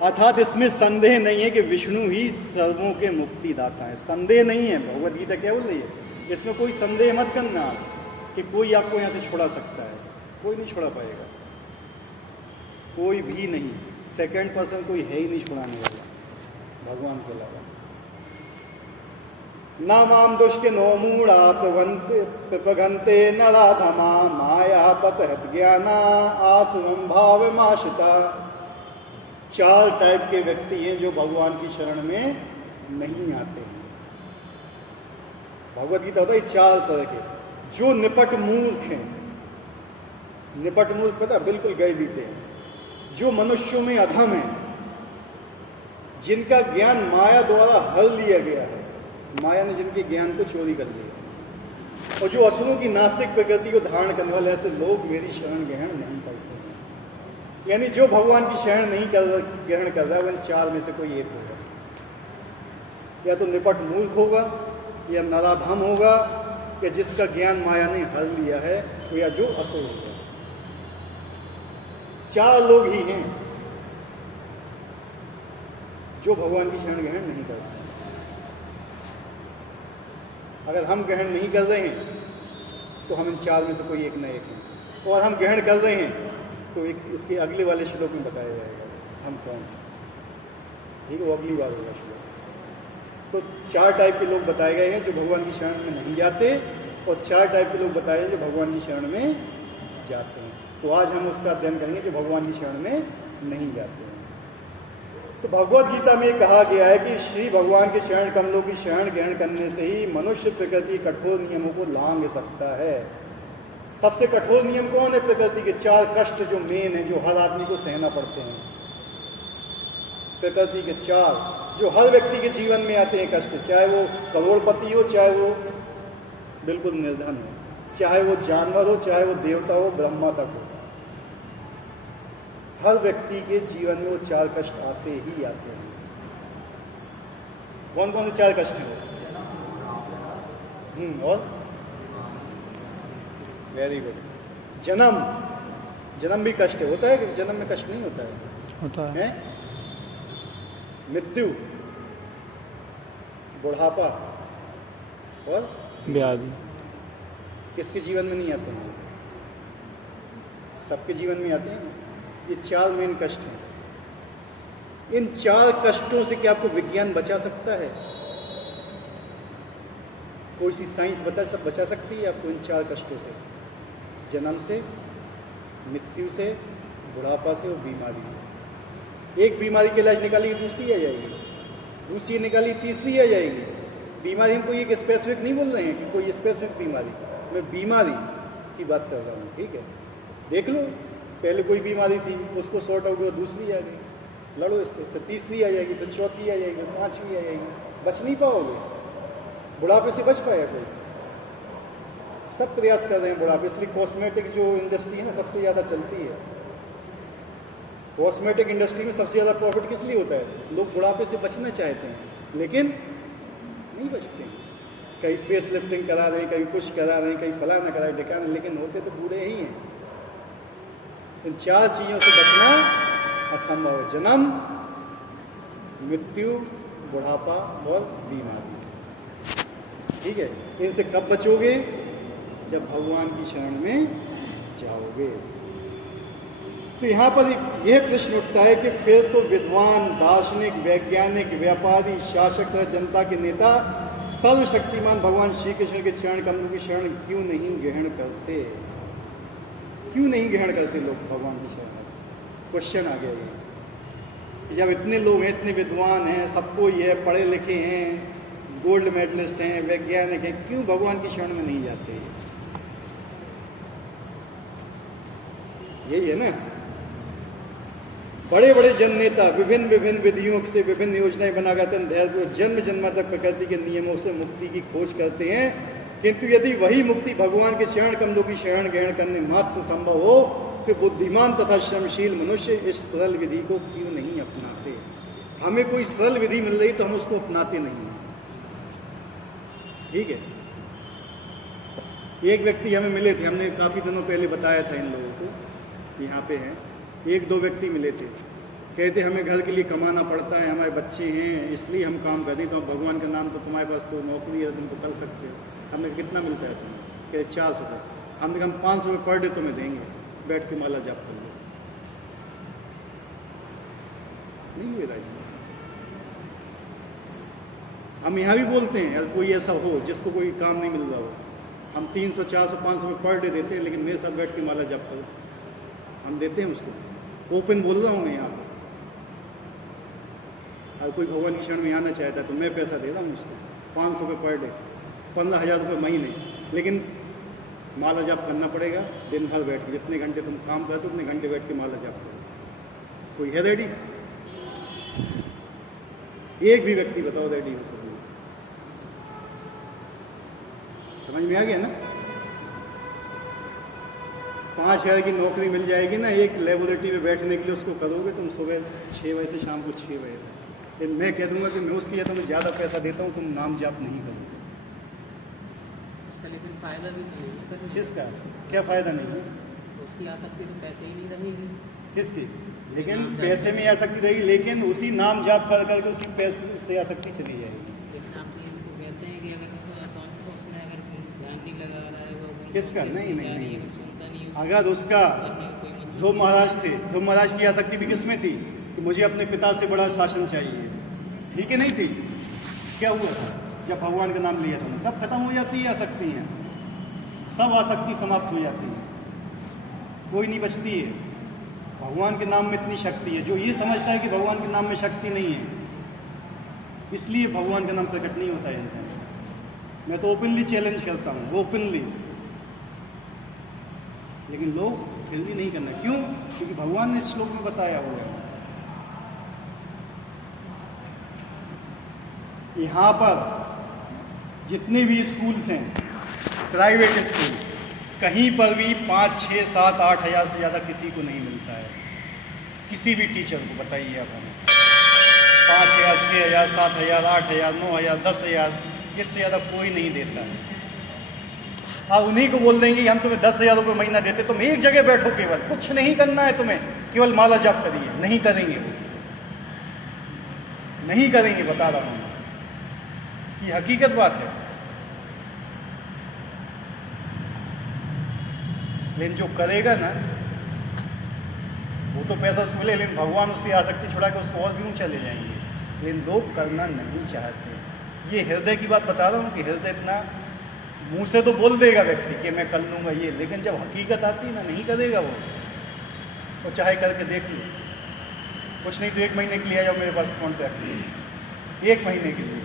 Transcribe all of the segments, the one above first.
अर्थात इसमें संदेह नहीं है कि विष्णु ही सर्वों के मुक्तिदाता है। संदेह नहीं है, भगवद गीता क्या बोल रही है, इसमें कोई संदेह मत करना कि कोई आपको यहाँ से छुड़ा सकता है। कोई नहीं छुड़ा पाएगा, कोई भी नहीं। सेकंड पर्सन कोई है ही नहीं छुड़ाने वाला भगवान के अलावा। न माम दुष्ट नो मूढ़ा प्रपगंते नराधमा माया पतहत ज्ञाना आसुरम भाव माशिता। 4 टाइप के व्यक्ति हैं जो भगवान की शरण में नहीं आते हैं। भगवद गीता होता है 4 तरह के। जो निपट मूर्ख हैं, निपट मूर्ख पता बिल्कुल गए बीते हैं। जो मनुष्यों में अधम है, जिनका ज्ञान माया द्वारा हर लिया गया है, माया ने जिनके ज्ञान को चोरी कर लिया। और जो असुरों की नास्तिक प्रकृति को धारण करने वाले ऐसे लोग मेरी शरण ग्रहण नहीं करते हैं। यानी जो भगवान की शरण नहीं ग्रहण कर रहा है, वह 4 में से कोई एक होगा। या तो निपट मूर्ख होगा, या नराधम होगा, या जिसका ज्ञान माया ने हर लिया है, या जो असुर होगा। 4 लोग ही हैं जो भगवान की शरण ग्रहण नहीं करते। अगर हम ग्रहण नहीं कर रहे हैं तो हम इन 4 में से कोई एक न एक हैं। और हम ग्रहण कर रहे हैं तो एक इसके अगले वाले श्लोक में बताया जाएगा हम कौन। ठीक है, वो अगली बार होगा श्लोक। तो 4 टाइप के लोग बताए गए हैं जो भगवान की शरण में नहीं जाते, और 4 टाइप के लोग बताए हैं जो भगवान की शरण में जाते हैं। तो आज हम उसका अध्ययन करेंगे जो भगवान की शरण में नहीं जाते हैं। तो भगवद गीता में कहा गया है कि श्री भगवान के शरण कमलों की शरण ग्रहण करने से ही मनुष्य प्रकृति के कठोर नियमों को लांघ सकता है। सबसे कठोर नियम कौन है? प्रकृति के 4 कष्ट जो मेन है, जो हर आदमी को सहना पड़ते हैं। प्रकृति के 4 जो हर व्यक्ति के जीवन में आते हैं कष्ट, चाहे वो करोड़पति हो, चाहे वो बिल्कुल निर्धन हो, चाहे वो जानवर हो, चाहे वो देवता हो, ब्रह्मा तक हो। हर व्यक्ति के जीवन में वो 4 कष्ट आते ही आते हैं। कौन कौन से 4 कष्ट हैं वो? और वेरी गुड। जन्म भी कष्ट होता है कि जन्म में कष्ट नहीं होता है? होता है। मृत्यु, बुढ़ापा और व्याधि किसके जीवन में नहीं आते हैं? सबके जीवन में आते हैं। ये 4 मेन कष्ट हैं। इन 4 कष्टों से क्या आपको विज्ञान बचा सकता है? कोई सी साइंस बचा सकती है आपको इन 4 कष्टों से? जन्म से, मृत्यु से, बुढ़ापा से और बीमारी से। एक बीमारी के इलाज निकाली दूसरी आ जाएगी, दूसरी निकाली तीसरी आ जाएगी। बीमारी हम कोई एक स्पेसिफिक नहीं बोल रहे हैं कि कोई स्पेसिफिक बीमारी, मैं बीमारी की बात कर रहा हूँ। ठीक है, देख लो, पहले कोई बीमारी थी, उसको सॉर्ट आउट हुआ, दूसरी आ गई, लड़ो इससे, फिर तीसरी आ जाएगी, फिर चौथी आ जाएगी, 5वीं आ जाएगी। बच नहीं पाओगे। बुढ़ापे से बच पाया कोई? सब प्रयास कर रहे हैं बुढ़ापे। इसलिए कॉस्मेटिक जो इंडस्ट्री है ना, सबसे ज़्यादा चलती है। कॉस्मेटिक इंडस्ट्री में सबसे ज़्यादा प्रॉफिट किस लिए होता है? लोग बुढ़ापे से बचना चाहते हैं लेकिन नहीं बचते हैं। कहीं फेस लिफ्टिंग करा रहे हैं, कहीं कुछ करा रहे हैं, कहीं फलाना करा रहे हैं, लेकिन होते तो बूढ़े ही हैं। इन 4 चीज़ों से बचना असंभव है। जन्म, मृत्यु, बुढ़ापा और बीमारी। ठीक है, इनसे कब बचोगे? जब भगवान की शरण में जाओगे। तो यहाँ पर यह प्रश्न उठता है कि फिर तो विद्वान, दार्शनिक, वैज्ञानिक, व्यापारी, शासक, जनता के नेता सर्वशक्तिमान भगवान श्री कृष्ण के चरण कमलों की शरण क्यों नहीं ग्रहण करते? क्यों नहीं ग्रहण करते लोग भगवान की शरण? क्वेश्चन आ गया ये। जब इतने लोग हैं, इतने विद्वान हैं, सबको ये पढ़े लिखे हैं, गोल्ड मेडलिस्ट हैं, वैज्ञानिक हैं, क्यों भगवान की शरण में नहीं जाते? यही है ना। बड़े बड़े जन नेता विभिन्न विधियों से विभिन्न योजनाएं बनाकर जन्म जन्मांतर प्रकृति के नियमों से मुक्ति की खोज करते हैं, किंतु यदि वही मुक्ति भगवान के चरण कमलों की शरण ग्रहण करने मात्र से संभव हो तो बुद्धिमान तथा श्रमशील मनुष्य इस सरल विधि को क्यों नहीं अपनाते? हमें कोई सरल विधि मिल रही तो हम उसको अपनाते नहीं। ठीक है, एक व्यक्ति हमें मिले थे, हमने काफ़ी दिनों पहले बताया था इन लोगों को, यहाँ पे हैं, 1-2 व्यक्ति मिले थे। कहते हमें घर के लिए कमाना पड़ता है, हमारे बच्चे हैं, इसलिए हम काम करते हैं। तो भगवान का नाम तो तुम्हारे पास तो नौकरी है, तुम तो कर सकते हो। हमें कितना मिलता है तुम्हें? कहे 400 रुपये। हमने हम 500 रुपये पर डे तुम्हें देंगे, बैठ के माला जाप कर लो। नहीं हुए राजी। हम यहाँ भी बोलते हैं अगर कोई ऐसा हो जिसको कोई काम नहीं मिल रहा हो, हम 300, 400, 500 रुपये पर डे देते हैं, लेकिन मेरे साथ बैठ के माला जाप करो, हम देते हैं उसको। ओपन बोल रहा हूँ मैं यहाँ पर। अगर कोई भगवान की शरण में आना चाहता है तो मैं पैसा दे रहा हूँ उसको, 500 रुपये पर डे, 15,000 रुपये महीने। लेकिन माला जाप करना पड़ेगा दिन भर बैठ के। जितने घंटे तुम काम करते उतने घंटे बैठ के माला जाप करो। कोई है रेडी? एक भी व्यक्ति बताओ रेडी हो तो। समझ में आ गया ना? 5,000 की नौकरी मिल जाएगी ना एक लेबोरेटरी में बैठने के लिए, उसको करोगे तुम सुबह 6 बजे से शाम को 6 बजे। लेकिन मैं कह दूंगा कि मैं उसकी या तुम्हें ज़्यादा पैसा देता हूँ, तुम नाम जाप नहीं करोगे। लेकिन फायदा भी तो नहीं है। किसका? क्या फ़ायदा नहीं है? उसकी आसक्ति तो पैसे ही नहीं रहेगी। किसकी? लेकिन पैसे में आसक्ति रहेगी, लेकिन उसी नाम जाप कर करके उसकी पैसे से आसक्ति चली जाएगी। लेकिन आप ये तो कहते हैं कि अगर उसमें अगर ध्यान नहीं लगा रहा है वो किसका? नहीं नहीं नहीं, सुनता नहीं। अगर उसका ध्रुव महाराज थे, ध्रुव महाराज की आसक्ति भी किस में थी कि मुझे अपने पिता से बड़ा शासन चाहिए, ठीक है नहीं थी? क्या हुआ जब भगवान का नाम लिया था? सब खत्म हो जाती है आसक्ति है, सब आसक्ति समाप्त हो जाती है, कोई नहीं बचती है। भगवान के नाम में इतनी शक्ति है। जो ये समझता है कि भगवान के नाम में शक्ति नहीं है, इसलिए भगवान का नाम प्रकट नहीं होता है। मैं तो ओपनली चैलेंज करता हूँ, ओपनली। लेकिन लोग फिर भी नहीं करना। क्यों? क्योंकि भगवान ने इस श्लोक में बताया हुआ है। यहाँ पर जितने भी स्कूल्स हैं, प्राइवेट स्कूल, कहीं पर भी 5, 6, 7, 8 हज़ार से ज़्यादा किसी को नहीं मिलता है। किसी भी टीचर को बताइए आप हमें, 5,000, 6,000, 7,000, 8,000, 9,000, 10,000, इससे ज़्यादा कोई नहीं देता है। आप उन्हीं को बोल देंगे कि हम तुम्हें 10,000 रुपये महीना देते, तुम एक जगह बैठो, केवल कुछ नहीं करना है तुम्हें, केवल माला जाप करिए। नहीं करेंगे वो, नहीं करेंगे, बता रहा हूँ, ये हकीकत बात है। लेकिन जो करेगा ना वो तो पैसा उसको मिले, लेकिन भगवान उससे आसक्ति छुड़ा के उसको और भी ऊँचा ले जाएंगे। लेकिन लोग करना नहीं चाहते। ये हृदय की बात बता रहा हूँ कि हृदय इतना, मुंह से तो बोल देगा व्यक्ति कि मैं कर लूँगा ये, लेकिन जब हकीकत आती है ना, नहीं करेगा वो। तो चाहे करके देख लो, कुछ नहीं तो 1 महीने के लिए आ जाओ मेरे पास कॉन्ट्रैक्ट, 1 महीने के लिए।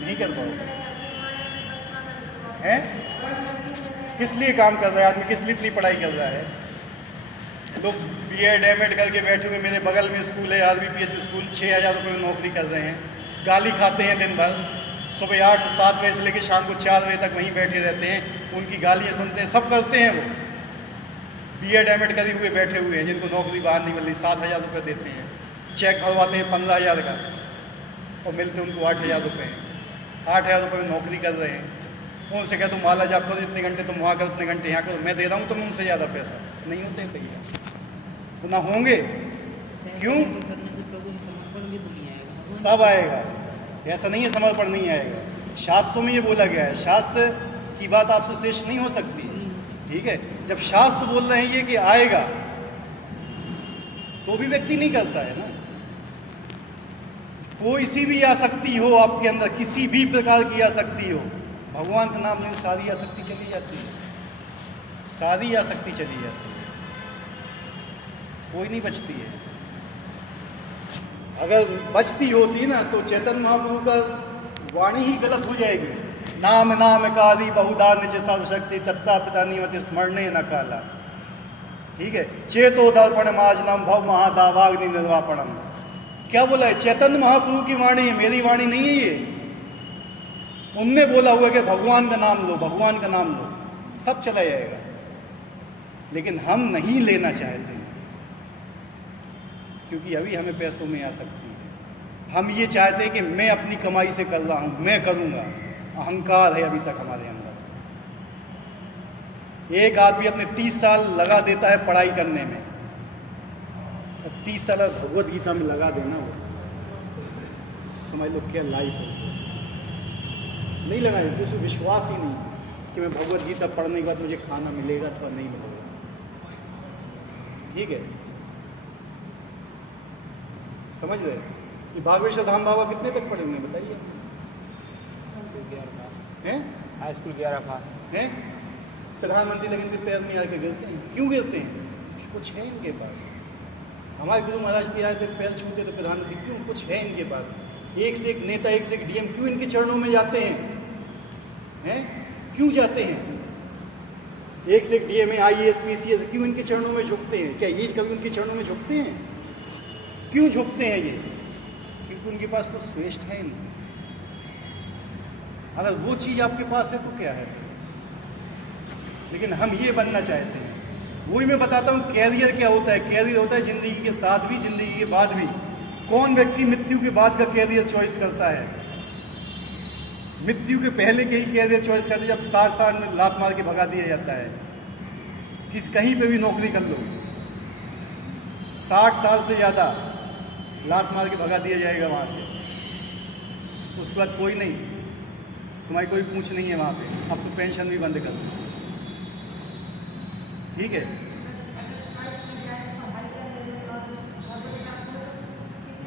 नहीं कर पाओगे हैं? किस लिए काम कर रहा है आदमी? किस लिए इतनी पढ़ाई कर रहा है? लोग B.Ed, M.Ed करके बैठे हुए, मेरे बगल में स्कूल है RBPS स्कूल, 6,000 रुपये में नौकरी कर रहे हैं, गाली खाते हैं दिन भर, सुबह 8, 7 बजे से लेकर शाम को 4 बजे तक वहीं बैठे रहते हैं, उनकी गालियाँ सुनते हैं, सब करते हैं वो। B.Ed, M.Ed करे हुए बैठे हुए हैं, जिनको नौकरी बाहर नहीं मिल रही, 7,000 रुपये देते हैं, चेक भरवाते हैं 15,000 का और मिलते उनको 8,000 रुपये हैं। 8,000 रुपये में नौकरी कर रहे हैं। उनसे कह, तुम माला जाप करो, इतने घंटे तुम वहाँ करो, इतने घंटे यहाँ करो, मैं दे रहा हूँ तुम उनसे ज़्यादा पैसा। नहीं होते हैं भैया, ना होंगे। क्यों? समर्पण भी तो नहीं आएगा। सब आएगा, ऐसा नहीं है समर्पण नहीं आएगा। शास्त्रों में ये बोला गया है, शास्त्र की बात आपसे श्रेष्ठ नहीं हो सकती, ठीक है? जब शास्त्र बोल रहे हैं ये कि आएगा, तो भी व्यक्ति नहीं करता है ना। कोई सी भी आसक्ति हो आपके अंदर, किसी भी प्रकार की आसक्ति हो, भगवान का नाम लेने सारी आसक्ति चली जाती है, सारी आसक्ति चली जाती है, कोई नहीं बचती है। अगर बचती होती ना तो चैतन्य महाप्रभु का वाणी ही गलत हो जाएगी। नाम नाम कारी बहुधा निज सब शक्ति तत्ता पिता नियमति स्मरणे न काला, ठीक है? चेतो दर्पण माजनम भव महादावाग्नि निर्वापणम। क्या बोला है? चैतन्य महाप्रभु की वाणी है, मेरी वाणी नहीं है ये। उनने बोला हुआ कि भगवान का नाम लो, भगवान का नाम लो, सब चला जाएगा। लेकिन हम नहीं लेना चाहते हैं, क्योंकि अभी हमें पैसों में आ सकती है। हम ये चाहते हैं कि मैं अपनी कमाई से कर रहा हूँ, मैं करूँगा। अहंकार है अभी तक हमारे अंदर। एक आदमी अपने 30 साल लगा देता है पढ़ाई करने में, 30 साल भगवत गीता में लगा देना, वो समझ लो क्या लाइफ है। नहीं लगाए, जिसको विश्वास ही नहीं कि मैं भगवत गीता पढ़ने के बाद मुझे खाना मिलेगा अथवा नहीं मिलेगा। ठीक है, समझ रहे? ये भागवेश्वर धाम बाबा कितने तक पढ़े हुए बताइए? हैं? हाई स्कूल 11 पास हैं? प्रधानमंत्री लेकिन इनके पैर में आके गिरते हैं। क्यों गिरते हैं? कुछ है इनके पास। हमारे गुरु महाराज के आए थे, पैर छूते तो प्रधानमंत्री, क्यों? कुछ है इनके पास। एक से एक नेता, एक से एक डीएम क्यों इनके चरणों में जाते हैं? हैं? क्यों जाते हैं? एक से एक डीएम है, आईएएस पीसीएस क्यों इनके चरणों में झुकते हैं? क्या ये कभी उनके चरणों में झुकते हैं? क्यों झुकते हैं ये? क्योंकि उनके पास कुछ श्रेष्ठ है इनसे। अगर वो चीज आपके पास है तो क्या है? लेकिन हम ये बनना चाहते हैं। वही मैं बताता हूँ कैरियर क्या होता है। कैरियर होता है जिंदगी के साथ भी, जिंदगी के बाद भी। कौन व्यक्ति मृत्यु के बाद का कैरियर चॉइस करता है? मृत्यु के पहले के ही कैरियर चॉइस करते हैं, जब 60 साल में लात मार के भगा दिया जाता है। कहीं पे भी नौकरी कर लो, 60 साल से ज़्यादा लात मार के भगा दिया जाएगा वहाँ से। उसके बाद कोई नहीं, तुम्हारी कोई पूछ नहीं है वहाँ पे। अब तो पेंशन भी बंद कर दो। ठीक है,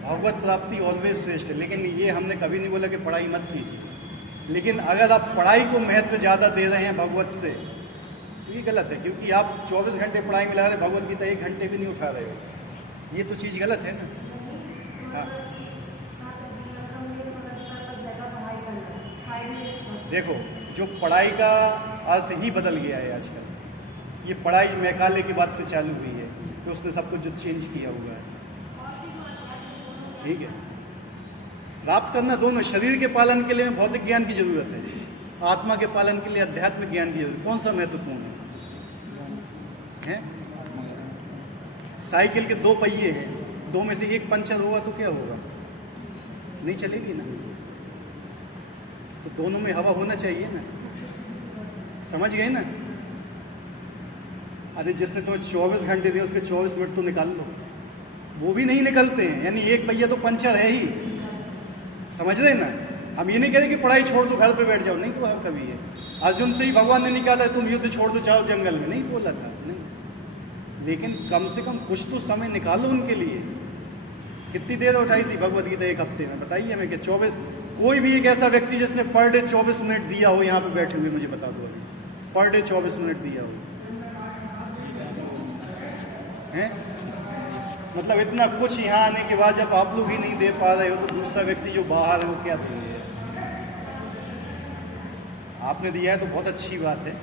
भगवत प्राप्ति ऑलवेज श्रेष्ठ है। लेकिन ये हमने कभी नहीं बोला कि पढ़ाई मत कीजिए। लेकिन अगर आप पढ़ाई को महत्व ज़्यादा दे रहे हैं भगवत से, तो ये गलत है। क्योंकि आप 24 घंटे पढ़ाई में लगा रहे, भगवत गीता 1 घंटे भी नहीं उठा रहे हो। ये तो चीज़ गलत है ना। हाँ, देखो, जो पढ़ाई का अर्थ ही बदल गया है आजकल। ये पढ़ाई मैकाले के बाद से चालू हुई है, तो उसने सब कुछ जो चेंज किया हुआ है। ठीक है, प्राप्त करना दोनों, शरीर के पालन के लिए भौतिक ज्ञान की जरूरत है, आत्मा के पालन के लिए आध्यात्मिक ज्ञान की जरूरत। कौन सा महत्वपूर्ण है? साइकिल के 2 पहिए हैं, 2 में से एक पंचर होगा तो क्या होगा? नहीं चलेगी ना। तो दोनों में हवा होना चाहिए ना। समझ गए ना? अरे जिसने तो 24 घंटे दिए उसके 24 मिनट तो निकाल लो। वो भी नहीं निकलते हैं, यानी एक पहिया तो पंचर है ही। समझ रहे ना? हम ये नहीं कह रहे कि पढ़ाई छोड़ दो, घर पे बैठ जाओ। नहीं कहा कभी है। अर्जुन से ही भगवान ने नहीं कहा था तुम युद्ध छोड़ दो, जाओ जंगल में, नहीं बोला था। नहीं, लेकिन कम से कम कुछ तो समय निकालो उनके लिए। कितनी देर उठाई थी भगवत गीता 1 हफ्ते में? बताइए हमें कि 24। कोई भी एक ऐसा व्यक्ति जिसने पर डे 24 मिनट दिया हो, यहाँ पे बैठे हुए मुझे बता दो अभी, पर डे 24 मिनट दिया हो हैं? मतलब इतना कुछ यहाँ आने के बाद जब आप लोग ही नहीं दे पा रहे हो, तो दूसरा व्यक्ति जो बाहर है वो क्या देंगे? आपने दिया है तो बहुत अच्छी बात है।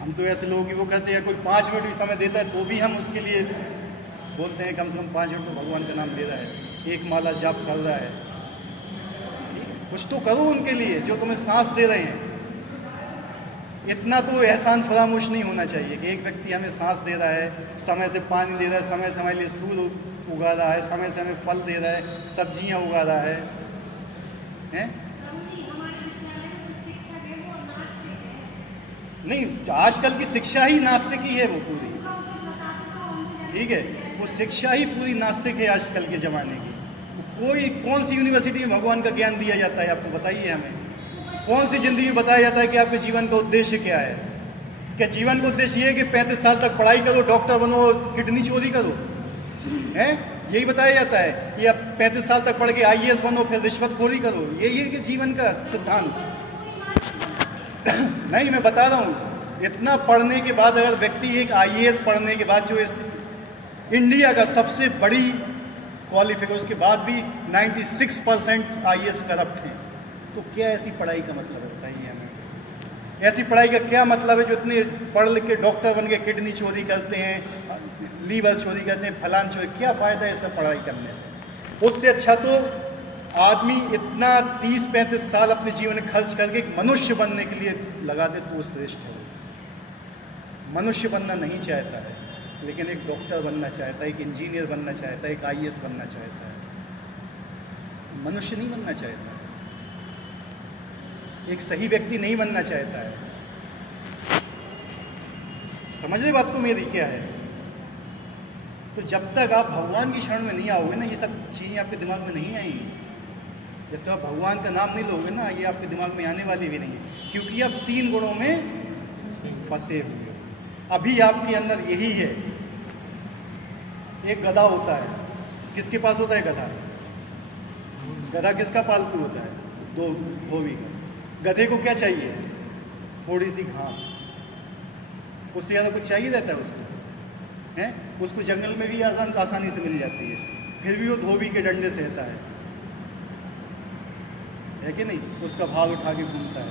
हम तो ऐसे लोग ही वो कहते हैं, कोई 5 मिनट भी समय देता है तो भी हम उसके लिए बोलते हैं कम से कम 5 मिनट तो भगवान का नाम दे रहा है, 1 माला जाप कर रहा है। कुछ तो करो उनके लिए जो तुम्हें सांस दे रहे हैं। इतना तो एहसान फरामोश नहीं होना चाहिए कि एक व्यक्ति हमें सांस दे रहा है, समय से पानी दे रहा है, समय से हमारे लिए सूर्य उगा रहा है, समय से हमें फल दे रहा है, सब्जियां उगा रहा है, हैं? नहीं, आजकल की शिक्षा ही नास्तिक ही है वो पूरी। ठीक है, वो शिक्षा ही पूरी नास्तिक है आजकल के ज़माने की। कौन सी यूनिवर्सिटी में भगवान का ज्ञान दिया जाता है? आपको बताइए हमें। कौन सी जिंदगी में बताया जाता है कि आपके जीवन का उद्देश्य क्या है? क्या जीवन का उद्देश्य ये है कि 35 साल तक पढ़ाई करो, डॉक्टर बनो, किडनी चोरी करो? हैं? यही बताया जाता है? या 35 साल तक पढ़ के आईएएस बनो, फिर रिश्वतखोरी करो? यही है कि जीवन का सिद्धांत? नहीं, मैं बता रहा हूँ, इतना पढ़ने के बाद अगर व्यक्ति एक आईएएस पढ़ने के बाद, जो इस इंडिया का सबसे बड़ी क्वालिफिकेशन, उसके बाद भी 96% आईएएस करप्ट हैं, तो क्या ऐसी पढ़ाई का मतलब है? बताइए हमें। ऐसी पढ़ाई का क्या मतलब है जो इतने पढ़ लिख के डॉक्टर बन के किडनी चोरी करते हैं, लीवर चोरी करते हैं, फलान चोरी? क्या फ़ायदा है सब पढ़ाई करने से? उससे अच्छा तो आदमी इतना 30-35 साल अपने जीवन में खर्च करके एक मनुष्य बनने के लिए लगा दे तो श्रेष्ठ है। मनुष्य बनना नहीं चाहता है, लेकिन एक डॉक्टर बनना चाहता है, एक इंजीनियर बनना चाहता है, एक आईएएस बनना चाहता है। मनुष्य नहीं बनना चाहता है, एक सही व्यक्ति नहीं बनना चाहता है। समझ रहे बात को मेरी क्या है? तो जब तक आप भगवान की शरण में नहीं आओगे ना, ये सब चीज़ें आपके दिमाग में नहीं आएंगी। जब तक आप भगवान का नाम नहीं लोगे ना, ये आपके दिमाग में आने वाली भी नहीं है, क्योंकि आप 3 गुणों में फंसे हुए हो। अभी आपके अंदर यही है। एक गधा होता है, किसके पास होता है गधा? गधा किसका पालतू होता है? धोबी का। गधे को क्या चाहिए? थोड़ी सी घास, उससे ज़्यादा कुछ चाहिए रहता है उसको, है? उसको जंगल में भी आसानी से मिल जाती है, फिर भी वो धोबी के डंडे से रहता है कि नहीं? उसका भार उठा के घूमता है।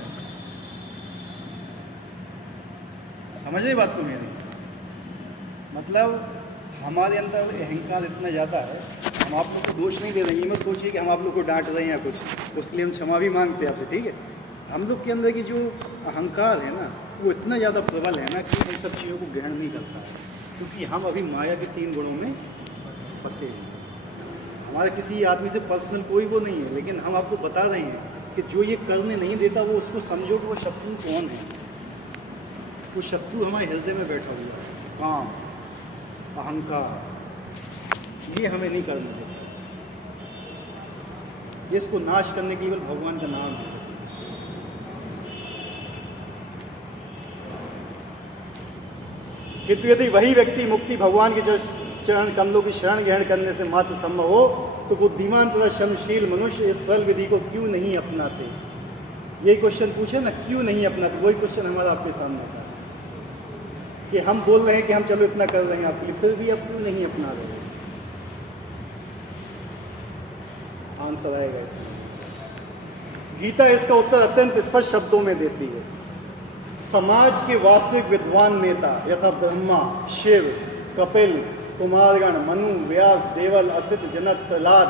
समझ रहे बात को मेरी? मतलब हमारे अंदर अहंकार इतना ज़्यादा है। हम आप लोग को दोष नहीं दे रहे हैं, ये मत सोचिए कि हम आप लोग को डांट रहे हैं या कुछ, उसके लिए हम क्षमा भी मांगते हैं आपसे, ठीक है? हम लोग के अंदर की जो अहंकार है ना, वो इतना ज़्यादा प्रबल है ना कि इन सब चीज़ों को ग्रहण नहीं करता है, क्योंकि हम अभी माया के 3 गुणों में फंसे हैं। हमारा किसी आदमी से पर्सनल कोई वो नहीं है, लेकिन हम आपको बता रहे हैं कि जो ये करने नहीं देता, वो उसको समझो कि वो शत्रु कौन है। वो शत्रु हमारे हृदय में बैठा हुआ है, काम, अहंकार, ये हमें नहीं करने देता। इसको नाश करने के लिए भगवान का नाम है। किंतु यदि वही व्यक्ति मुक्ति भगवान के चरण कमलों की शरण ग्रहण करने से मात्र संभव हो, तो बुद्धिमान तथा क्षमशील मनुष्य इस सरल विधि को क्यों नहीं अपनाते? यही क्वेश्चन पूछे ना, क्यों नहीं अपनाते? वही क्वेश्चन हमारा आपके सामने था कि हम बोल रहे हैं कि हम चलो इतना कर रहे हैं आपके लिए, फिर भी आप क्यों नहीं अपना रहे? आंसर आएगा इसमें। गीता इसका उत्तर अत्यंत स्पष्ट शब्दों में देती है। समाज के वास्तविक विद्वान नेता यथा ब्रह्मा, शिव, कपिल, कुमारगण, मनु, व्यास, देवल, असित, जनक, प्रहलाद,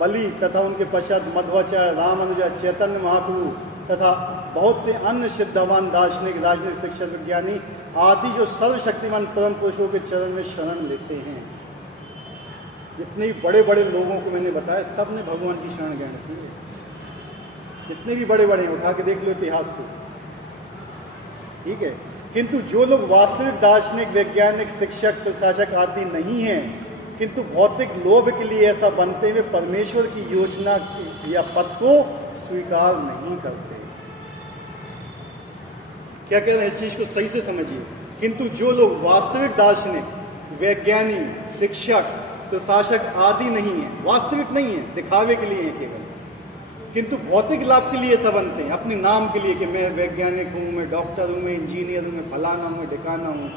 बलि तथा उनके पश्चात मध्वाचार्य, रामानुजाचार्य, चैतन्य महाप्रभु तथा बहुत से अन्य सिद्धवान दार्शनिक, राजनीतिक, शिक्षक, विज्ञानी आदि जो सर्वशक्तिमान परम पुरुषों के चरण में शरण लेते हैं, जितने बड़े बड़े लोगों को मैंने बताया, सब ने भगवान की शरण ग्रहण की है। जितने भी बड़े बड़े उठा के देख लो इतिहास को, ठीक है? किंतु जो लोग वास्तविक दार्शनिक, वैज्ञानिक, शिक्षक, प्रशासक आदि नहीं हैं, किंतु भौतिक लोभ के लिए ऐसा बनते हुए परमेश्वर की योजना या पथ को स्वीकार नहीं करते। क्या कह रहे हैं? इस चीज को सही से समझिए। किंतु जो लोग वास्तविक दार्शनिक, वैज्ञानिक, शिक्षक, प्रशासक आदि नहीं है, वास्तविक नहीं है, दिखावे के लिए है केवल, किंतु भौतिक लाभ के लिए ऐसा बनते हैं, अपने नाम के लिए कि मैं वैज्ञानिक हूँ, मैं डॉक्टर हूँ, मैं इंजीनियर हूँ, मैं फलाना हूँ, मैं ढिकाना हूँ,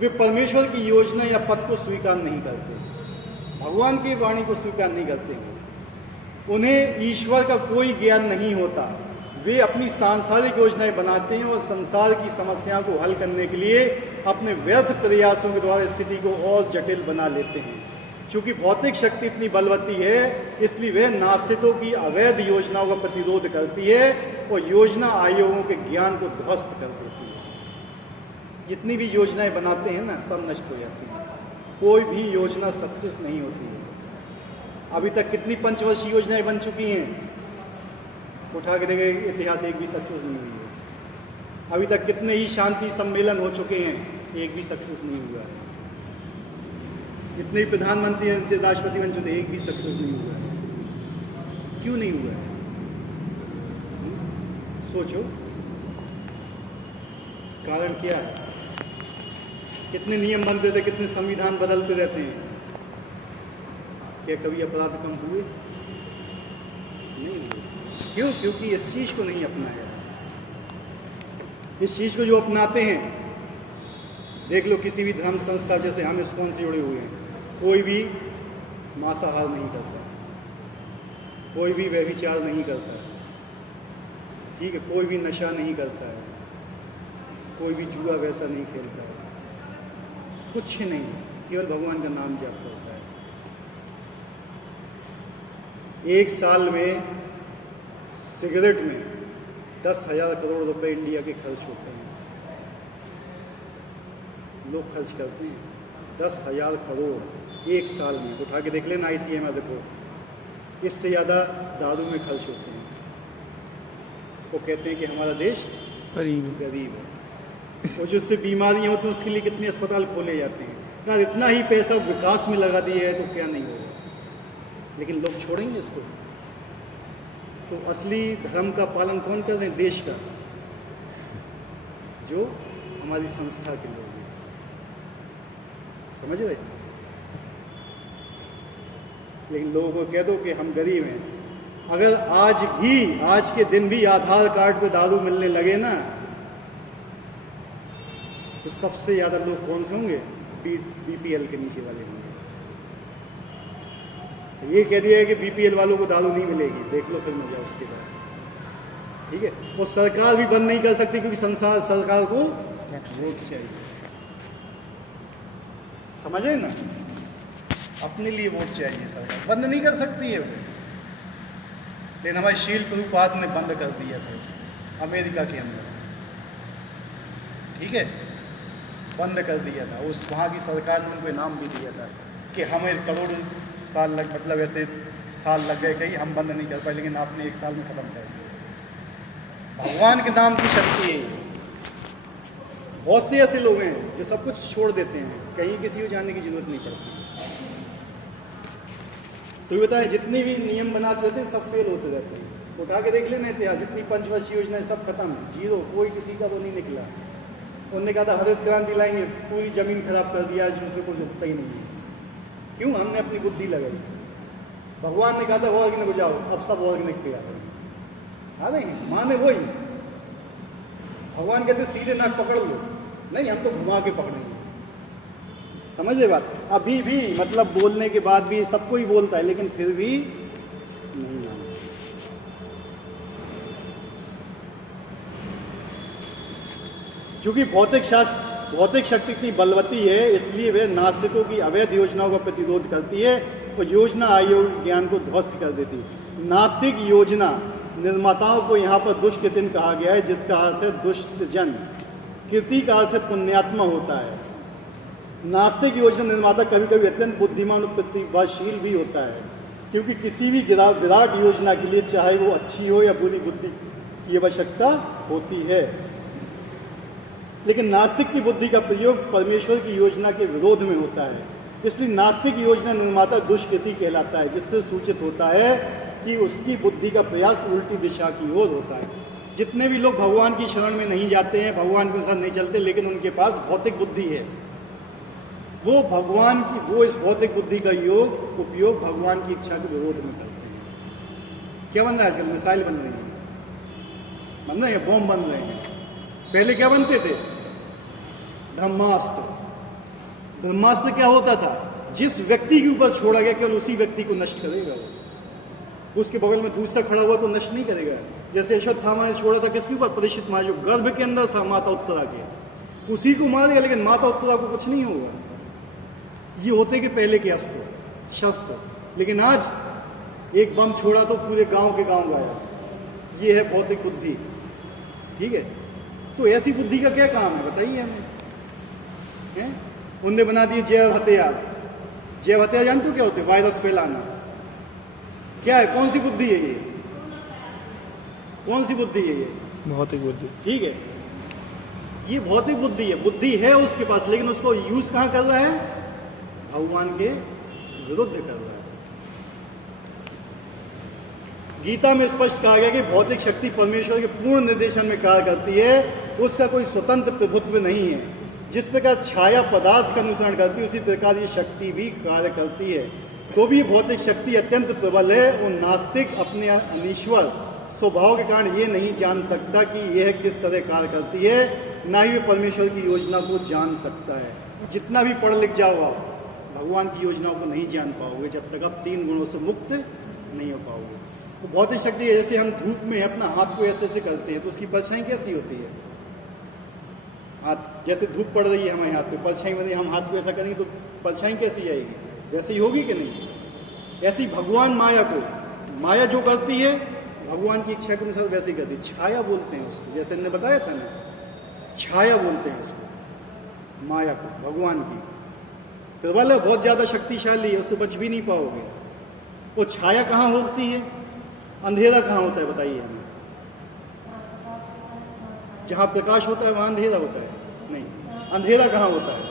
वे परमेश्वर की योजना या पथ को स्वीकार नहीं करते, भगवान की वाणी को स्वीकार नहीं करते हैं। उन्हें ईश्वर का कोई ज्ञान नहीं होता। वे अपनी सांसारिक योजनाएं बनाते हैं और संसार की समस्याओं को हल करने के लिए अपने व्यर्थ प्रयासों के द्वारा स्थिति को और जटिल बना लेते हैं। क्योंकि भौतिक शक्ति इतनी बलवती है, इसलिए वह नास्तिकों की अवैध योजनाओं का प्रतिरोध करती है और योजना आयोगों के ज्ञान को ध्वस्त कर देती है। जितनी भी योजनाएं बनाते हैं ना, सब नष्ट हो जाती हैं। कोई भी योजना सक्सेस नहीं होती है। अभी तक कितनी पंचवर्षीय योजनाएं बन चुकी हैं, उठा के देखे इतिहास, एक भी सक्सेस नहीं हुई है। अभी तक कितने ही शांति सम्मेलन हो चुके हैं, एक भी सक्सेस नहीं हुआ है। जितने प्रधानमंत्री राष्ट्रपति बन चुके, एक भी सक्सेस नहीं हुआ है। क्यों नहीं हुआ है? सोचो, कारण क्या है? कितने नियम बनते थे, कितने संविधान बदलते रहते हैं, क्या कभी अपराध कम हुए? नहीं हुए। क्यों? क्योंकि इस चीज को नहीं अपनाया। इस चीज को जो अपनाते हैं, देख लो किसी भी धर्म संस्था, जैसे हम इस्कॉन से जुड़े हुए हैं, कोई भी मांसाहार नहीं करता, कोई भी व्यभिचार नहीं करता, ठीक है, कोई भी नशा नहीं करता है, कोई भी जुआ वैसा नहीं खेलता है, कुछ नहीं, केवल भगवान का नाम जाप करता है। एक साल में सिगरेट में 10,000 करोड़ रुपए इंडिया के खर्च होते हैं। लोग खर्च करते हैं 10,000 करोड़ एक साल में। उठा के देख लेना ICMR रिपोर्ट, इससे ज़्यादा दारू में खर्च होते हैं। वो कहते हैं कि हमारा देश गरीब है। और जिससे बीमारियाँ होती हैं उसके लिए कितने अस्पताल खोले जाते हैं। यार इतना ही पैसा विकास में लगा दिया है तो क्या नहीं होगा, लेकिन लोग छोड़ेंगे इसको। तो असली धर्म का पालन कौन कर रहे हैं? देश का, जो हमारी संस्था के लोग हैं। समझ रहे? लेकिन लोगों को कह दो कि हम गरीब हैं, अगर आज के दिन भी आधार कार्ड पे दारू मिलने लगे ना, तो सबसे ज्यादा लोग कौन से होंगे? बीपीएल के नीचे वाले होंगे। ये कह दिया है कि बीपीएल वालों को दारू नहीं मिलेगी, देख लो फिर मजा उसके बाद। ठीक है, और सरकार भी बंद नहीं कर सकती क्योंकि सरकार को वोट चाहिए। समझे ना? अपने लिए वोट चाहिए, सरकार बंद नहीं कर सकती है। लेकिन हमारे शील प्रभुपाद ने बंद कर दिया था इसको अमेरिका के अंदर। ठीक है, बंद कर दिया था। उस वहाँ की सरकार ने उनको इनाम भी दिया था कि हमें करोड़ साल मतलब ऐसे साल लग गए कहीं, हम बंद नहीं कर पाए, लेकिन आपने 1 साल में ख़त्म कर दिया। भगवान के नाम की शक्ति है। बहुत से ऐसे लोग हैं जो सब कुछ छोड़ देते हैं, कहीं किसी को जाने की जरूरत नहीं पड़ती। तो ये बताएं, जितने भी नियम बनाते रहते हैं सब फेल होते रहते हैं। उठा के देख लेना इतिहास, जितनी पंचवर्षीय योजनाएं सब खत्म, जीरो, कोई किसी का वो नहीं निकला। उन्होंने कहा था हरित क्रांति लाएंगे, पूरी जमीन खराब कर दिया, आज उसमें कुछ उगता ही नहीं है। क्यों? हमने अपनी बुद्धि लगाई। भगवान ने कहा था ऑर्गेनिक हो जाओ, अब सब ऑर्गेनिक पे आ रहे हैं। माने वही भगवान कहते सीधे नाक पकड़ लो, नहीं हम तो घुमा के पकड़ेंगे। समझे बात? अभी भी मतलब बोलने के बाद भी सबको ही बोलता है, लेकिन फिर भी नहीं मानता। क्योंकि भौतिक शक्ति इतनी बलवती है, इसलिए वे नास्तिकों की अवैध योजनाओं का प्रतिरोध करती है और योजना आयोग ज्ञान को ध्वस्त कर देती है। नास्तिक योजना निर्माताओं को यहाँ पर दुष्ट दिन कहा गया है, जिसका अर्थ है दुष्ट जन। कीर्ति का अर्थ पुण्यात्मा होता है। नास्तिक योजना निर्माता कभी कभी अत्यंत बुद्धिमान और प्रतिभाशील भी होता है, क्योंकि किसी भी विराट योजना के लिए चाहे वो अच्छी हो या बुरी बुद्धि की आवश्यकता होती है। लेकिन नास्तिक की बुद्धि का प्रयोग परमेश्वर की योजना के विरोध में होता है, इसलिए नास्तिक योजना निर्माता दुष्कृति कहलाता है, जिससे सूचित होता है कि उसकी बुद्धि का प्रयास उल्टी दिशा की ओर होता है। जितने भी लोग भगवान की शरण में नहीं जाते हैं, भगवान के अनुसार नहीं चलते, लेकिन उनके पास भौतिक बुद्धि है, वो इस भौतिक बुद्धि का उपयोग भगवान की इच्छा के विरोध में करते हैं। क्या बन रहा है आजकल? मिसाइल बन रही है, बन रहे हैं, बॉम्ब बन रहे हैं। पहले क्या बनते थे? ब्रह्मास्त्र। ब्रह्मास्त्र क्या होता था? जिस व्यक्ति के ऊपर छोड़ा गया केवल उसी व्यक्ति को नष्ट करेगा वो, उसके बगल में दूसरा खड़ा हुआ तो नष्ट नहीं करेगा। जैसे अश्वत्थामा ने छोड़ा था किसके ऊपर? परीक्षित महाराज, जो गर्भ के अंदर था माता उत्तरा के, उसी को मारेगा, लेकिन माता उत्तरा को कुछ नहीं होगा। ये होते कि पहले के अस्त्र शस्त्र, लेकिन आज एक बम छोड़ा तो पूरे गांव के गांव गायब। ये है भौतिक बुद्धि। ठीक है, तो ऐसी बुद्धि का क्या काम है बताइए हमें? उनने बना दिए जैव हथियार। जैव हथियार जानते हो क्या होते? वायरस फैलाना। क्या है? कौन सी बुद्धि है ये? कौन सी बुद्धि है ये? भौतिक बुद्धि। ठीक है, ये भौतिक बुद्धि है। बुद्धि है उसके पास, लेकिन उसको यूज कहाँ कर रहा है? भगवान के विरुद्ध कर रहा है। गीता में स्पष्ट कहा गया कि भौतिक शक्ति परमेश्वर के पूर्ण निर्देशन में कार्य करती है, उसका कोई स्वतंत्र प्रभुत्व नहीं है। जिस प्रकार छाया पदार्थ का अनुसरण करती है, उसी प्रकार ये शक्ति भी कार्य करती है। तो भी भौतिक शक्ति अत्यंत प्रबल है और नास्तिक अपने अनीश्वर स्वभाव के कारण ये नहीं जान सकता कि यह किस तरह कार्य करती है, ना ही वे परमेश्वर की योजना को जान सकता है। जितना भी पढ़ लिख जाओ आप, भगवान की योजनाओं को नहीं जान पाओगे जब तक आप 3 गुणों से मुक्त नहीं हो पाओगे। तो भौतिक शक्ति है, जैसे हम धूप में अपना हाथ को ऐसे करते हैं तो उसकी परछाई कैसी होती है? हाथ जैसे धूप पड़ रही है हमारे हाथ पे, परछाई बनी, हम हाथ को ऐसा करेंगे तो परछाई कैसी आएगी? वैसे ही होगी कि नहीं? ऐसी भगवान माया जो करती है भगवान की इच्छा के अनुसार वैसे ही करती है। छाया बोलते हैं उसको, जैसे हमने बताया था ना, छाया बोलते हैं उसको, माया को, भगवान की। प्रबल है, बहुत ज़्यादा शक्तिशाली है, उससे बच भी नहीं पाओगे। वो छाया कहाँ होती है? अंधेरा कहाँ होता है बताइए हमें? जहाँ प्रकाश होता है वहाँ अंधेरा होता है। नहीं, अंधेरा कहाँ होता है?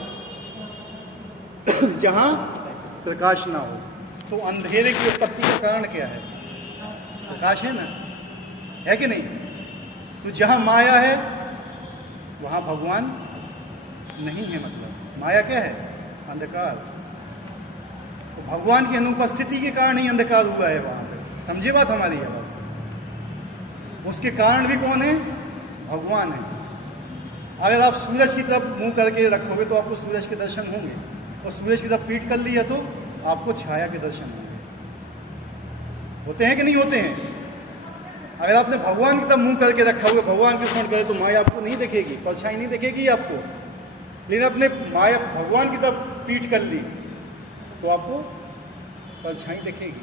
जहाँ प्रकाश ना हो। तो अंधेरे की उत्पत्ति का कारण क्या है? प्रकाश है ना, है कि नहीं? तो जहाँ माया है वहाँ भगवान नहीं है। मतलब माया क्या है? अंधकार। तो भगवान की अनुपस्थिति के कारण ही अंधकार हुआ है वहाँ पे। समझे बात हमारी? है उसके कारण भी कौन है? भगवान है। अगर आप सूरज की तरफ मुंह करके रखोगे तो आपको सूरज के दर्शन होंगे, और सूरज की तरफ पीठ कर लिया तो आपको छाया के दर्शन होंगे। होते हैं कि नहीं होते हैं? अगर आपने भगवान की तरफ मुंह करके रखा हुआ, भगवान के स्मरण करे, तो माया आपको नहीं दिखेगी, परछाई नहीं दिखेगी आपको। लेकिन आपने माया भगवान की तरफ पीठ कर ली तो आपको परछाई दिखेगी।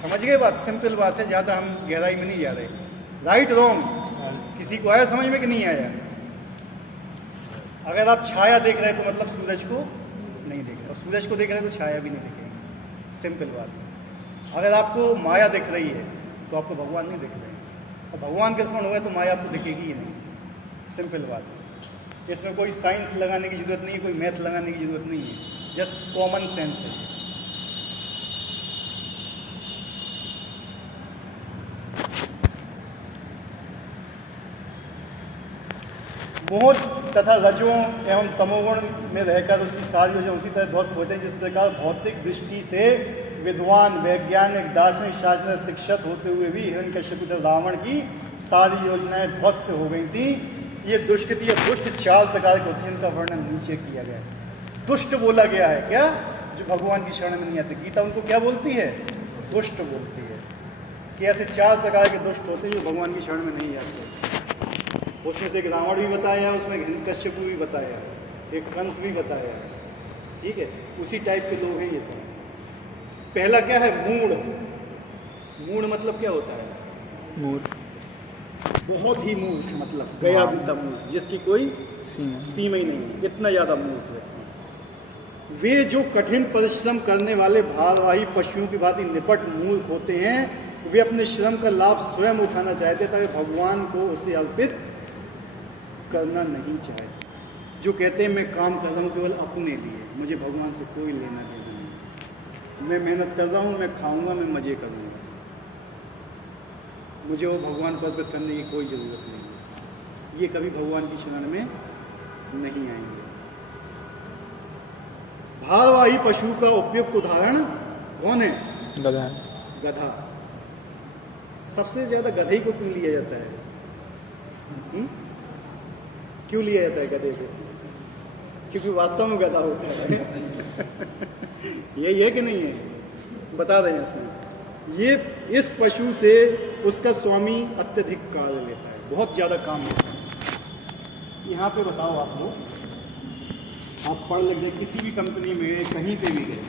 समझ गए बात? सिंपल बात है, ज़्यादा हम गहराई में नहीं जा रहे। राइट रॉन्ग किसी को आया समझ में कि नहीं आया? अगर आप छाया देख रहे हैं तो मतलब सूरज को नहीं देख रहे, और सूरज को देख रहे हैं तो छाया भी नहीं दिखेगी। सिंपल बात है। अगर आपको माया दिख रही है तो आपको भगवान नहीं दिख रहे हैं, और भगवान के स्मरण हुआ तो माया आपको दिखेगी ही नहीं। सिंपल बात है। इसमें कोई साइंस लगाने की ज़रूरत नहीं है, कोई मैथ लगाने की ज़रूरत नहीं है, जस्ट कॉमन सेंस है। मोह तथा रजों एवं तमोगुण में रहकर उसकी सारी योजना उसी तरह ध्वस्त होते हैं जिस प्रकार भौतिक दृष्टि से विद्वान, वैज्ञानिक, दार्शनिक, शास्त्र शिक्षित होते हुए भी हिरण्यकश्यप तथा रावण की सारी योजनाएं ध्वस्त हो गई थी। ये दुष्ट 4 प्रकार के होते हैं, जिनका वर्णन नीचे किया गया है। दुष्ट बोला गया है क्या? जो भगवान की शरण में नहीं आते। गीता उनको क्या बोलती है? दुष्ट बोलती है कि ऐसे 4 प्रकार के दुष्ट होते हैं जो भगवान की शरण में नहीं आते। उसमें से एक रावण भी बताया, उसमें एक हिरण्यकश्यप भी बताया, एक कंस भी बताया। ठीक है, उसी टाइप के लोग हैं ये सब। पहला क्या है? मूढ़। मूढ़ मतलब क्या होता है? मूढ़, बहुत ही मूर्ख, मतलब गया बीता मूर्ख, जिसकी कोई सीमा ही नहीं है, इतना ज़्यादा मूर्ख है। वे जो कठिन परिश्रम करने वाले भारवाही पशुओं की भांति निपट मूर्ख होते हैं, वे अपने श्रम का लाभ स्वयं उठाना चाहते ताकि भगवान को उसे अर्पित करना नहीं चाहते। जो कहते हैं मैं काम कर रहा हूँ केवल अपने लिए, मुझे भगवान से कोई लेना देना नहीं, मैं मेहनत कर रहा हूँ, मैं खाऊंगा, मैं मज़े करूँगा, मुझे वो भगवान को अर्पित करने की कोई ज़रूरत नहीं है। ये कभी भगवान की शरण में नहीं आएंगे। भारवाही पशु का उपयुक्त उदाहरण कौन है? गधा। गधा। सबसे ज़्यादा गधे को क्यों लिया जाता है? क्यों लिया जाता है गधे को? क्योंकि वास्तव में गधा होता है। यही है कि नहीं है? बता रहे हैं इसमें। ये इस पशु से उसका स्वामी अत्यधिक कार्य लेता है, बहुत ज़्यादा काम लेता है। यहाँ पे बताओ आप लोग, आप पढ़ लिख गए, किसी भी कंपनी में कहीं पे भी गए,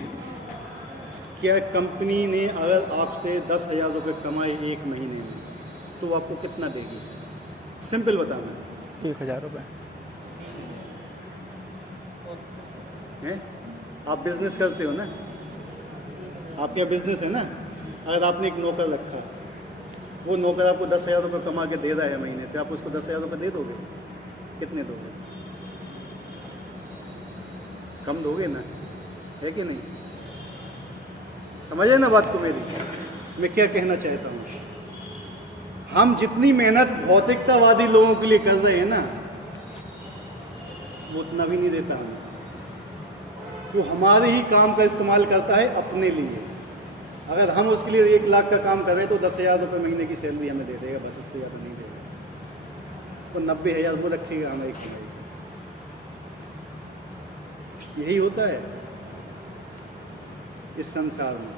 क्या कंपनी ने अगर आपसे 10,000 रुपये कमाए 1 महीने में तो आपको कितना देगी? सिंपल बताना। 1,000 रुपये है? आप बिजनेस करते हो ना, आपके यहाँ बिजनेस है ना। अगर आपने एक नौकर रखा, वो नौकर आपको 10,000 रुपये कमा के दे रहा है महीने, तो आप उसको 10,000 रुपये दे दोगे? कितने दोगे? कम दोगे ना, है कि नहीं? समझे ना बात को मेरी? मैं क्या कहना चाहता हूँ, हम जितनी मेहनत भौतिकतावादी लोगों के लिए कर रहे हैं ना, वो उतना भी नहीं देता हूँ। वो हमारे ही काम का इस्तेमाल करता है अपने लिए। अगर हम उसके लिए 1 लाख का काम कर रहे हैं तो 10,000 रुपये महीने की सैलरी हमें दे देगा, बस इससे ज़्यादा नहीं देगा। तो 90,000 वो रखेगा हमें एक महीने। यही होता है इस संसार में।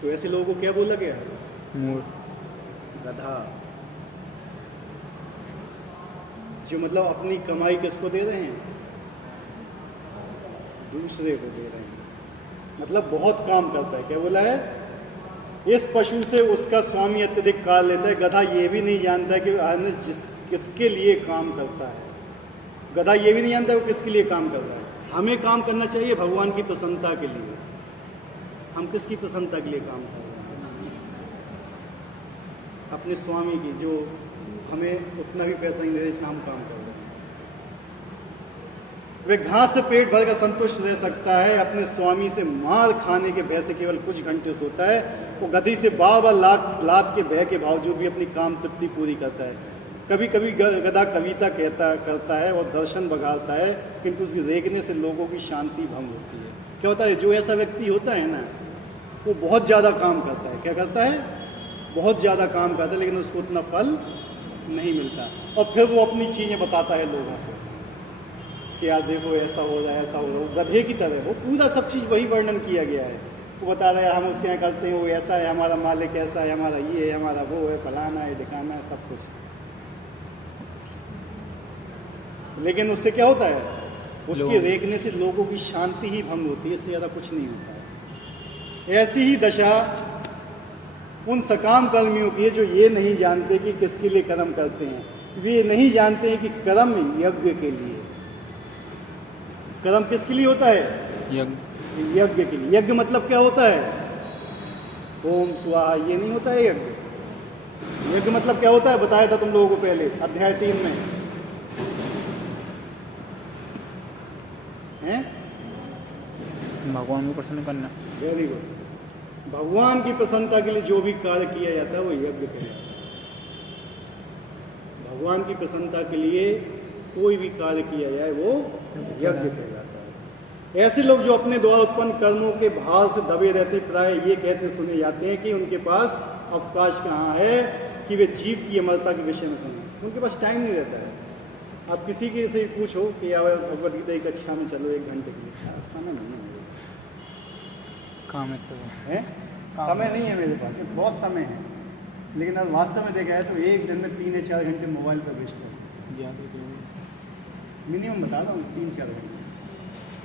तो ऐसे लोगों को क्या बोला गया है? मूढ़। गधा। जो मतलब अपनी कमाई किसको दे रहे हैं? दूसरे को दे रहे हैं, मतलब बहुत काम करता है। क्या बोला है? इस पशु से उसका स्वामी अत्यधिक कार्य लेता है। गधा ये भी नहीं जानता कि किसके लिए काम करता है। गधा ये भी नहीं जानता वो किसके लिए काम कर रहा है। हमें काम करना चाहिए भगवान की प्रसन्नता के लिए। हम किसकी प्रसन्नता के लिए काम कर रहे हैं? अपने स्वामी की, जो हमें उतना भी पैसा नहीं देते जितना हम काम कर रहे हैं। वे घास से पेट भर कर संतुष्ट रह सकता है, अपने स्वामी से मार खाने के भय से केवल कुछ घंटे सोता है। वो गधी से बार बार लात के भय के बावजूद भी अपनी काम तृप्ति पूरी करता है। कभी कभी गधा कविता करता है और दर्शन बगाड़ता है, किंतु उसके देखने से लोगों की शांति भंग होती है। क्या होता है, जो ऐसा व्यक्ति होता है ना, वो बहुत ज़्यादा काम करता है। क्या करता है? बहुत ज़्यादा काम करता है, लेकिन उसको उतना फल नहीं मिलता। और फिर वो अपनी चीज़ें बताता है लोगों को कि यार देखो ऐसा हो रहा है, ऐसा हो रहा है। वो गधे की तरह वो पूरा सब चीज़ वही वर्णन किया गया है। वो बता रहा है हम उसके यहाँ करते हैं, वो ऐसा है, हमारा मालिक ऐसा है, हमारा ये है, हमारा वो है, फलाना है, ढिकाना है, सब कुछ। लेकिन उससे क्या होता है? उसके देखने से लोगों की शांति ही भंग होती है, इससे ज़्यादा कुछ नहीं होता है। ऐसी ही दशा उन सकाम कर्मियों की है जो ये नहीं जानते कि किसके लिए कर्म करते हैं। वे नहीं जानते हैं कि कर्म यज्ञ के लिए। कर्म किसके लिए होता है? यज्ञ के लिए। यज्ञ मतलब क्या होता है? ओम स्वाहा, ये नहीं होता है यज्ञ। यज्ञ मतलब क्या होता है? बताया था तुम लोगों को पहले अध्याय 3 में हैं? भगवान को प्रसन्न करना। Very good. भगवान की प्रसन्नता के लिए जो भी कार्य किया जाता है वो यज्ञ कहलाता है। भगवान की प्रसन्नता के लिए कोई भी कार्य किया जाए वो यज्ञ कहलाता है। ऐसे लोग जो अपने द्वारा उत्पन्न कर्मों के भार से दबे रहते, प्राय ये कहते सुने जाते हैं कि उनके पास अवकाश कहाँ है कि वे जीव की अमरता के विषय में सुने। उनके पास टाइम नहीं रहता है। आप किसी के से पूछो कि यार भगवद गीता की कक्षा में चलो 1 घंटे के लिए, समय नहीं है मेरे पास। काम है तो है, समय नहीं है मेरे पास, बहुत समय है। लेकिन अब वास्तव में देखा है तो एक दिन में 3 या 4 घंटे मोबाइल पर वेस्ट करते हैं। मिनिमम बता रहा हूँ 3-4 घंटे।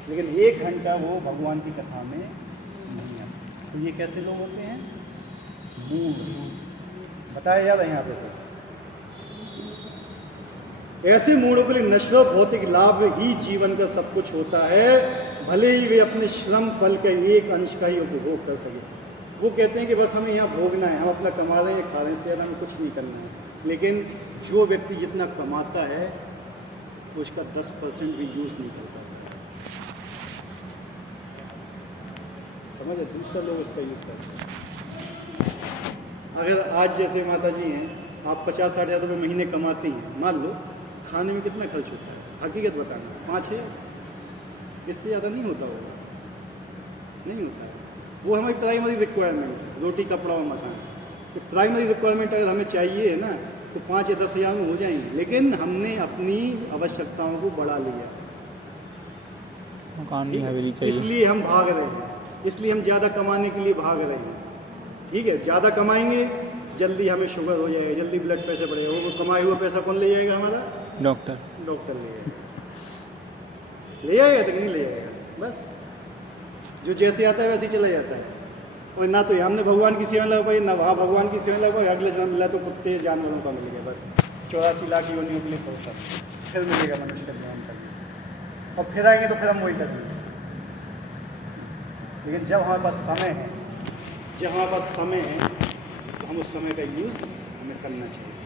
लेकिन 1 घंटा वो भगवान की कथा में नहीं आता। तो ये कैसे लोग होते हैं? मूढ़। बताया जा रहा है यहाँ पे सर। ऐसे मूढ़ों के लिए नश्वर भौतिक लाभ ही जीवन का सब कुछ होता है, भले ही वे अपने श्रम फल के एक अंश का ही उपभोग कर सके। वो कहते हैं कि बस हमें यहाँ भोगना है, हम अपना कमा रहे हैं, खा रहे हैं, से हमें कुछ नहीं करना है। लेकिन जो व्यक्ति जितना कमाता है उसका 10% भी यूज़ नहीं करता। समझ है? दूसरा लोग उसका यूज़ करते हैं। अगर आज जैसे माता जी हैं, आप 50-60 हज़ार रुपये महीने कमाती हैं, मान लो, खाने में कितना खर्च होता है? हकीकत बताना, 5-6, इससे ज़्यादा नहीं होता होगा, नहीं होता है। वो हमारी प्राइमरी रिक्वायरमेंट, रोटी कपड़ा और मकान, तो प्राइमरी रिक्वायरमेंट अगर हमें चाहिए है ना, तो 5 या 10 हज़ार में हो जाएंगे। लेकिन हमने अपनी आवश्यकताओं को बढ़ा लिया, मकान की हवेली चाहिए, इसलिए हम भाग रहे हैं, इसलिए हम ज़्यादा कमाने के लिए भाग रहे हैं। ठीक है, ज़्यादा कमाएंगे, जल्दी हमें शुगर हो जाएगा, जल्दी ब्लड प्रेशर बढ़ेगा। वो कमाया हुआ पैसा कौन ले जाएगा? हमारा डॉक्टर ले जाएगा। ले जाएगा तो नहीं ले जाएगा, बस जो जैसे आता है वैसे ही चला जाता है। और ना तो हमने भगवान की सेवा लगा पाई, ना वहाँ भगवान की सेवा लगा पाई। अगले जन्म मिला तो कुत्ते जानवरों का मिल गया, बस 84 लाख योनियों के लिए पहुँचा, फिर मिलेगा मनुष्य का जीवन करना, और फिर आएंगे तो फिर हम वही करेंगे। लेकिन जब हमारे पास समय है, तो हम उस समय का यूज़ हमें करना चाहिए।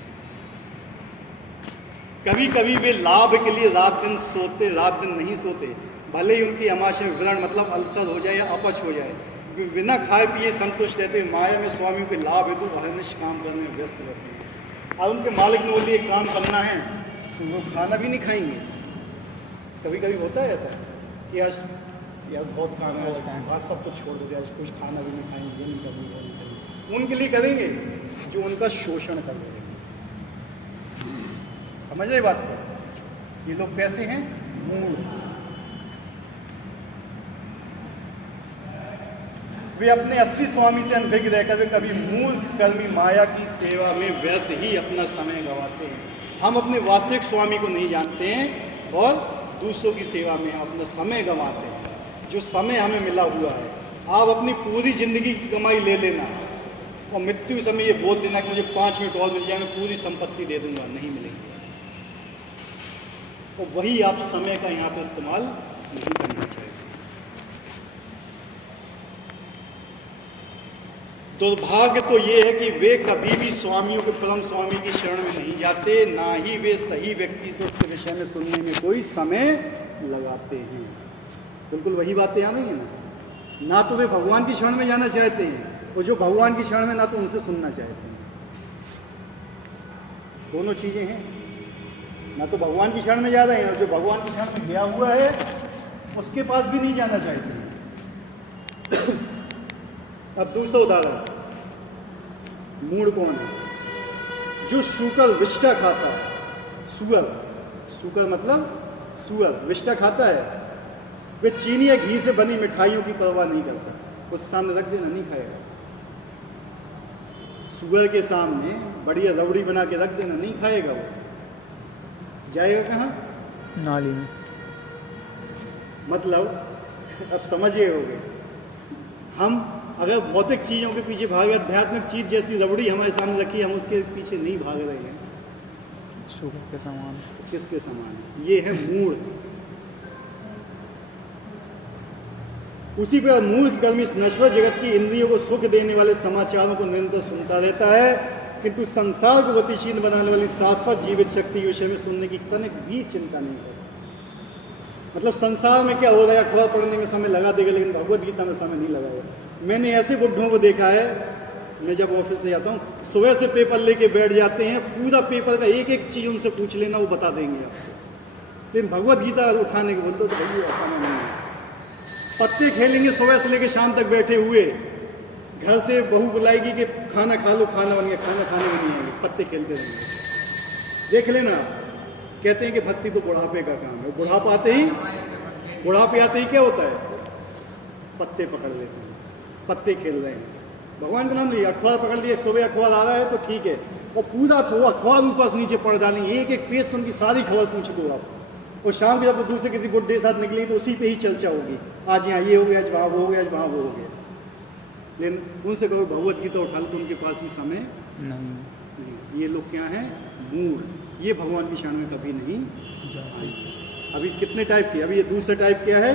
कभी कभी वे लाभ के लिए रात दिन नहीं सोते, भले ही उनकी आमाशय में व्रण मतलब अल्सर हो जाए या अपच हो जाए, क्योंकि बिना खाए पिए संतुष्ट रहते हुए माया में स्वामियों के लाभ हेतु अहर्निश काम करने में व्यस्त रहते हैं। और उनके मालिक ने बोलिए काम करना है तो वो खाना भी नहीं खाएंगे। कभी कभी होता है ऐसा कि आज यार बहुत काम है, आज सब कुछ छोड़ देते, आज कुछ खाना भी नहीं खाएंगे, ये नहीं करेंगे, वो नहीं करेंगे। उनके लिए करेंगे जो उनका शोषण कर रहे हैं। समझ रहे बात को? ये लोग कैसे हैं? मूढ़। वे अपने असली स्वामी से अनभिज्ञ रहकर वे कभी मूर्ख कर्मी माया की सेवा में व्यर्थ ही अपना समय गंवाते हैं। हम अपने वास्तविक स्वामी को नहीं जानते हैं और दूसरों की सेवा में हम अपना समय गंवाते हैं। जो समय हमें मिला हुआ है, आप अपनी पूरी जिंदगी की कमाई ले लेना और मृत्यु समय ये बोल देना कि मुझे 5 मिनट और मिल जाए, मैं पूरी संपत्ति दे दूंगा, नहीं मिलेगी। तो वही आप समय का यहाँ पे इस्तेमाल नहीं करना चाहिए। दुर्भाग्य तो ये है कि वे कभी भी स्वामियों के परम स्वामी की शरण में नहीं जाते, ना ही वे सही व्यक्ति से उसके विषय में सुनने में कोई समय लगाते हैं। बिल्कुल वही बातें आ रही हैं ना तो वे भगवान की शरण में जाना चाहते हैं और जो भगवान की शरण में ना तो उनसे सुनना चाहते हैं। दोनों चीज़ें हैं, ना तो भगवान की शरण में जा रहे हैं और जो भगवान की शरण में गया हुआ है उसके पास भी नहीं जाना चाहते हैं। अब दूसरा उदाहरण, मूढ़ कौन है? जो सूकर विष्टा खाता है। सूकर मतलब सूअर विष्टा खाता है। वे चीनी या घी से बनी मिठाइयों की परवाह नहीं करता, कुछ सामने रख देना नहीं खाएगा। सूअर के सामने बढ़िया रबड़ी बना के रख देना नहीं खाएगा, वो जाएगा कहाँ? नाली में। मतलब अब समझिए होगे, हम अगर भौतिक चीज़ों के पीछे भागे, आध्यात्मिक चीज़ जैसी रबड़ी हमारे सामने रखी, हम उसके पीछे नहीं भाग रहे हैं। सूअर के समान। किसके समान? ये है मूढ़। उसी प्रकार मूर्ख कर्मी इस नश्वर जगत की इंद्रियों को सुख देने वाले समाचारों को निरंतर सुनता रहता है, किंतु संसार को गतिशील बनाने वाली शाश्वत जीवित शक्ति के विषय में सुनने की तनिक भी चिंता नहीं करता। मतलब संसार में क्या हो रहा है, अखबार पढ़ने में समय लगा देगा, लेकिन भगवत गीता में समय नहीं लगाएगा। मैंने ऐसे बुढ़ों को देखा है, मैं जब ऑफिस से जाता हूँ, सुबह से पेपर लेके बैठ जाते हैं, पूरा पेपर का एक एक चीज़ उनसे पूछ लेना, वो बता देंगे आपको। लेकिन भगवत गीता उठाने के बोलते तो भैया ऐसा नहीं है। पत्ते खेलेंगे सुबह से लेकर शाम तक बैठे हुए, घर से बहू बुलाएगी कि खाना खा लो, खाना बन गया, खाना खाने में नहीं आएंगे, पत्ते खेलते रहेंगे। देख लेना, कहते हैं कि भक्ति तो बुढ़ापे का काम है। बुढ़ापा आते ही क्या होता है? पत्ते पकड़ लेते हैं, पत्ते खेल रहे हैं, भगवान का नाम नहीं। अखबार पकड़ लिया, सुबह अखबार आ रहा है तो ठीक है, और पूरा तो अखबार ऊपर से नीचे पड़ डालेंगे, एक एक पेज से उनकी सारी खबर पूछ दो आप। और शाम को जब दूसरे किसी बुड्ढे साथ निकली तो उसी पे ही चर्चा होगी, आज यहाँ ये हो गया, आज वहाँ वो हो गया, आज वहाँ वो हो गया। लेकिन उनसे कहो भगवत गीता उठा लो तो उनके पास भी समय नहीं। ये लोग क्या हैं? मूढ़। ये भगवान की शरण में कभी नहीं जाते। अभी कितने टाइप के? अभी ये दूसरा टाइप क्या है?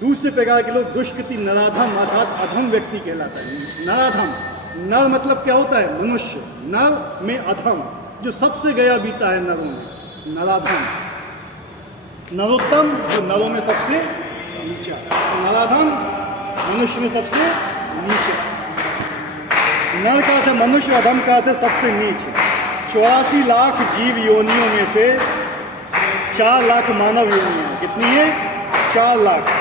दूसरे प्रकार के लोग दुष्कृति नराधम अर्थात अधम व्यक्ति कहलाता है। नराधम, नर मतलब क्या होता है? मनुष्य। नर में अधम, जो सबसे गया बीता है नरों में, नराधम। नरोत्तम, जो नरों में सबसे नीचा। नराधम मनुष्य में सबसे नीचे। नर का अर्थ मनुष्य, अधम का अर्थ सबसे नीचे। 84 लाख जीव योनियों में से 4 लाख मानव योनियां। कितनी है? 4 लाख।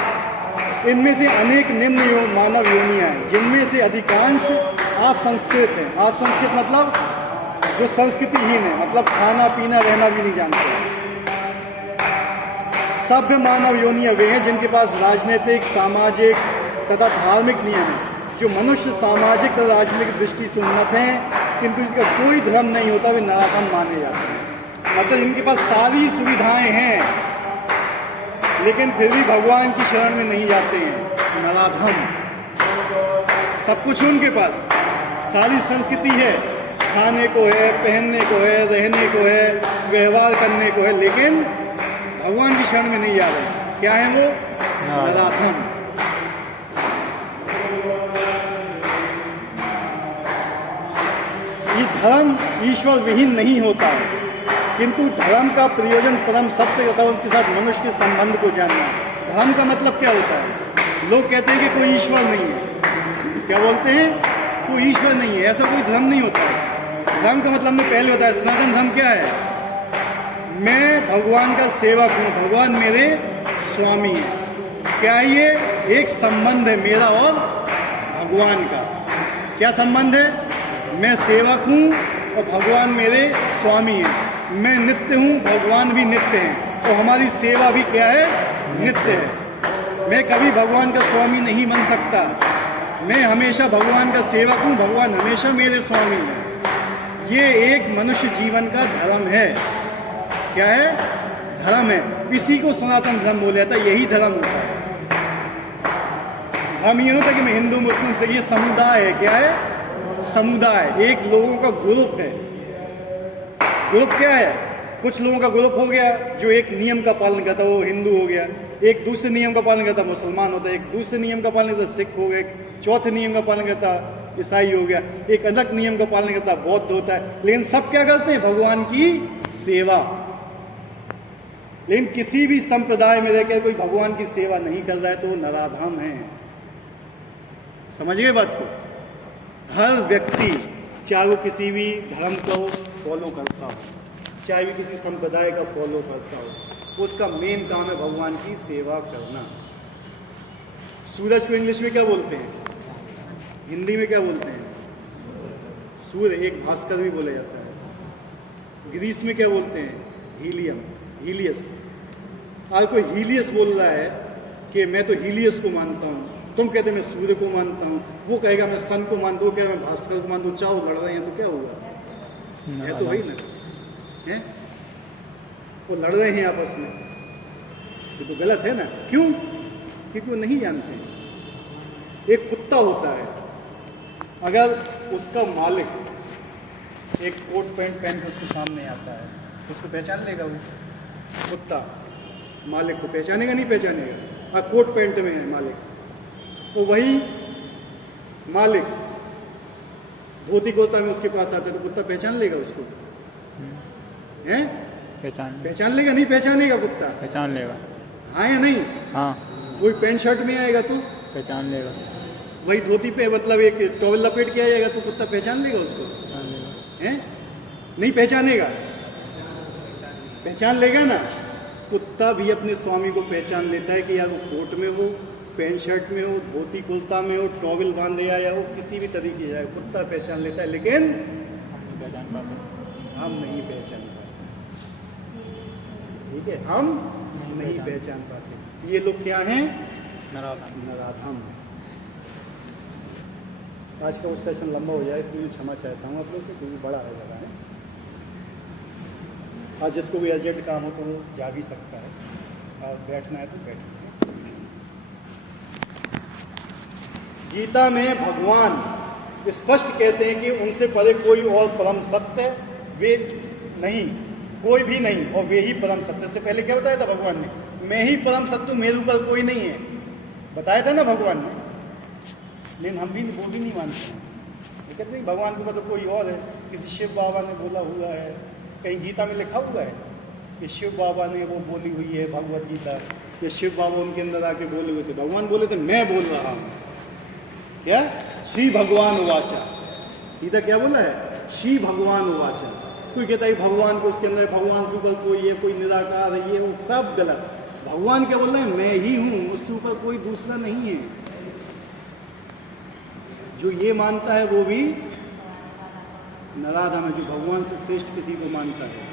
इनमें से अनेक निम्न मानव योनियां हैं, जिनमें से अधिकांश असंस्कृत हैं। असंस्कृत मतलब जो संस्कृतिहीन है, मतलब खाना पीना रहना भी नहीं जानते। सभ्य मानव योनियां वे हैं जिनके पास राजनीतिक, सामाजिक तथा धार्मिक नियम हैं, जो मनुष्य सामाजिक तथा राजनीतिक दृष्टि से उन्नत हैं, किंतु इनका कोई धर्म नहीं होता, वे नराधम माने जाते हैं। मतलब इनके पास सारी सुविधाएं हैं, लेकिन फिर भी भगवान की शरण में नहीं जाते हैं। नराधम। सब कुछ है उनके पास, सारी संस्कृति है, खाने को है, पहनने को है, रहने को है, व्यवहार करने को है, लेकिन भगवान की शरण में नहीं जा रहे। क्या है वो? नराधम। ये धर्म ईश्वर विहीन नहीं होता है, किंतु धर्म का प्रयोजन परम सत्य तथा उनके साथ मनुष्य के संबंध को जानना। धर्म का मतलब क्या होता है? लोग कहते हैं कि कोई ईश्वर नहीं है। क्या बोलते हैं? कोई ईश्वर नहीं है, ऐसा कोई धर्म नहीं होता है। धर्म का मतलब में पहले होता है, सनातन धर्म क्या है? मैं भगवान का सेवक हूँ, भगवान मेरे स्वामी हैं। क्या ये? एक संबंध है मेरा और भगवान का। क्या संबंध है? मैं सेवक हूँ और भगवान मेरे स्वामी हैं। मैं नित्य हूँ, भगवान भी नित्य हैं, और हमारी सेवा भी क्या है? नित्य है। मैं कभी भगवान का स्वामी नहीं बन सकता, मैं हमेशा भगवान का सेवक हूँ, भगवान हमेशा मेरे स्वामी हैं। ये एक मनुष्य जीवन का धर्म है। क्या है? धर्म है। इसी को सनातन धर्म बोला जाता है, यही धर्म होता है। धर्म ये होता है कि मैं हिंदू मुस्लिम से, ये समुदाय है। क्या है? समुदाय, एक लोगों का ग्रुप है। ग्रुप क्या है? कुछ लोगों का ग्रुप हो गया जो एक नियम का पालन करता है, वो हिंदू हो गया। एक दूसरे नियम का पालन करता, मुसलमान होता है। एक दूसरे नियम का पालन करता, सिख हो गए। चौथे नियम का पालन करता, ईसाई हो गया, एक अलग नियम का पालन करता है, बौद्ध होता है, लेकिन सब क्या करते हैं? भगवान की सेवा। लेकिन किसी भी संप्रदाय में रहकर कोई भगवान की सेवा नहीं कर रहा है तो वो नराधम है। समझ गए बात को? हर व्यक्ति, चाहे वो किसी भी धर्म को फॉलो करता हो, चाहे भी किसी संप्रदाय का फॉलो करता हो, उसका मेन काम है भगवान की सेवा करना। सूरज को इंग्लिश में क्या बोलते हैं? हिंदी में क्या बोलते हैं? सूर्य, एक भास्कर भी बोला जाता है। ग्रीस में क्या बोलते हैं? Helium, Helios. आज कोई हीलियस बोल रहा है कि मैं तो हीलियस को मानता हूँ, तुम कहते मैं सूर्य को मानता हूँ, वो कहेगा मैं सन को मानता हूँ, कहेगा मैं भास्कर को मानता हूँ, चाहो लड़ रहे हैं तो क्या होगा? है तो वही ना, है? वो लड़ रहे हैं आपस में, ये तो गलत है ना। क्यों? क्योंकि वो नहीं जानते हैं। एक कुत्ता होता है, अगर उसका मालिक एक कोट पैंट पहन के उसके सामने आता है तो उसको पहचान लेगा? वो कुत्ता मालिक को पहचानेगा? नहीं पहचानेगा। हाँ, कोट पैंट में है मालिक, तो वही मालिक धोती कुर्ता में उसके पास आता है तो कुत्ता पहचान लेगा उसको? हैं? पहचान लेगा? नहीं पहचानेगा कुत्ता? पहचान लेगा। हाँ या नहीं? हाँ, वही पैंट शर्ट में आएगा तो पहचान लेगा। वही धोती पे मतलब एक टॉवल लपेट के आएगा तो कुत्ता पहचान लेगा उसको? पहचान लेगा। हैं? नहीं पहचानेगा? पहचान लेगा ना। कुत्ता भी अपने स्वामी को पहचान लेता है कि यार वो कोट में हो, पैंट शर्ट में हो, धोती कुर्ता में हो, टॉवल बांधे आया हो, किसी भी तरीके से आए, कुत्ता पहचान लेता है, लेकिन पहचान पाते, हम नहीं पहचान पाते। ठीक है, हम नहीं पहचान पाते। ये लोग क्या हैं? नराधम। आज का वो सेशन लंबा हो जाए इसलिए क्षमा चाहता हूँ आप लोग से, क्योंकि बड़ा है ज़्यादा है। आज जिसको भी अर्जेंट काम हो तो वो जा भी सकता है, और बैठना है तो बैठ। गीता में भगवान स्पष्ट कहते हैं कि उनसे परे कोई और परम सत्य वे नहीं, कोई भी नहीं, और वे ही परम सत्य। से पहले क्या बताया था भगवान ने? मैं ही परम सत्य, मेरे ऊपर कोई नहीं है, बताया था ना भगवान ने। लेकिन हम भी वो भी नहीं मानते हैं, ये कहते हैं भगवान के ऊपर तो कोई और है। किसी शिव बाबा ने बोला हुआ है, कहीं गीता में लिखा हुआ है कि शिव बाबा ने वो बोली हुई है भगवत गीता, कि शिव बाबा उनके अंदर आके बोले हुए थे। भगवान बोले थे मैं बोल रहा हूँ। क्या? श्री भगवान उवाचा, सीधा क्या बोला है? श्री भगवान उवाचा। कोई कहता है भगवान को उसके अंदर भगवान से ऊपर कोई है, कोई निराकार है, ये वो सब गलत। भगवान क्या बोल रहे हैं? मैं ही हूँ, उससे ऊपर कोई दूसरा नहीं है। जो ये मानता है वो भी नराधम है, जो भगवान से श्रेष्ठ किसी को मानता है।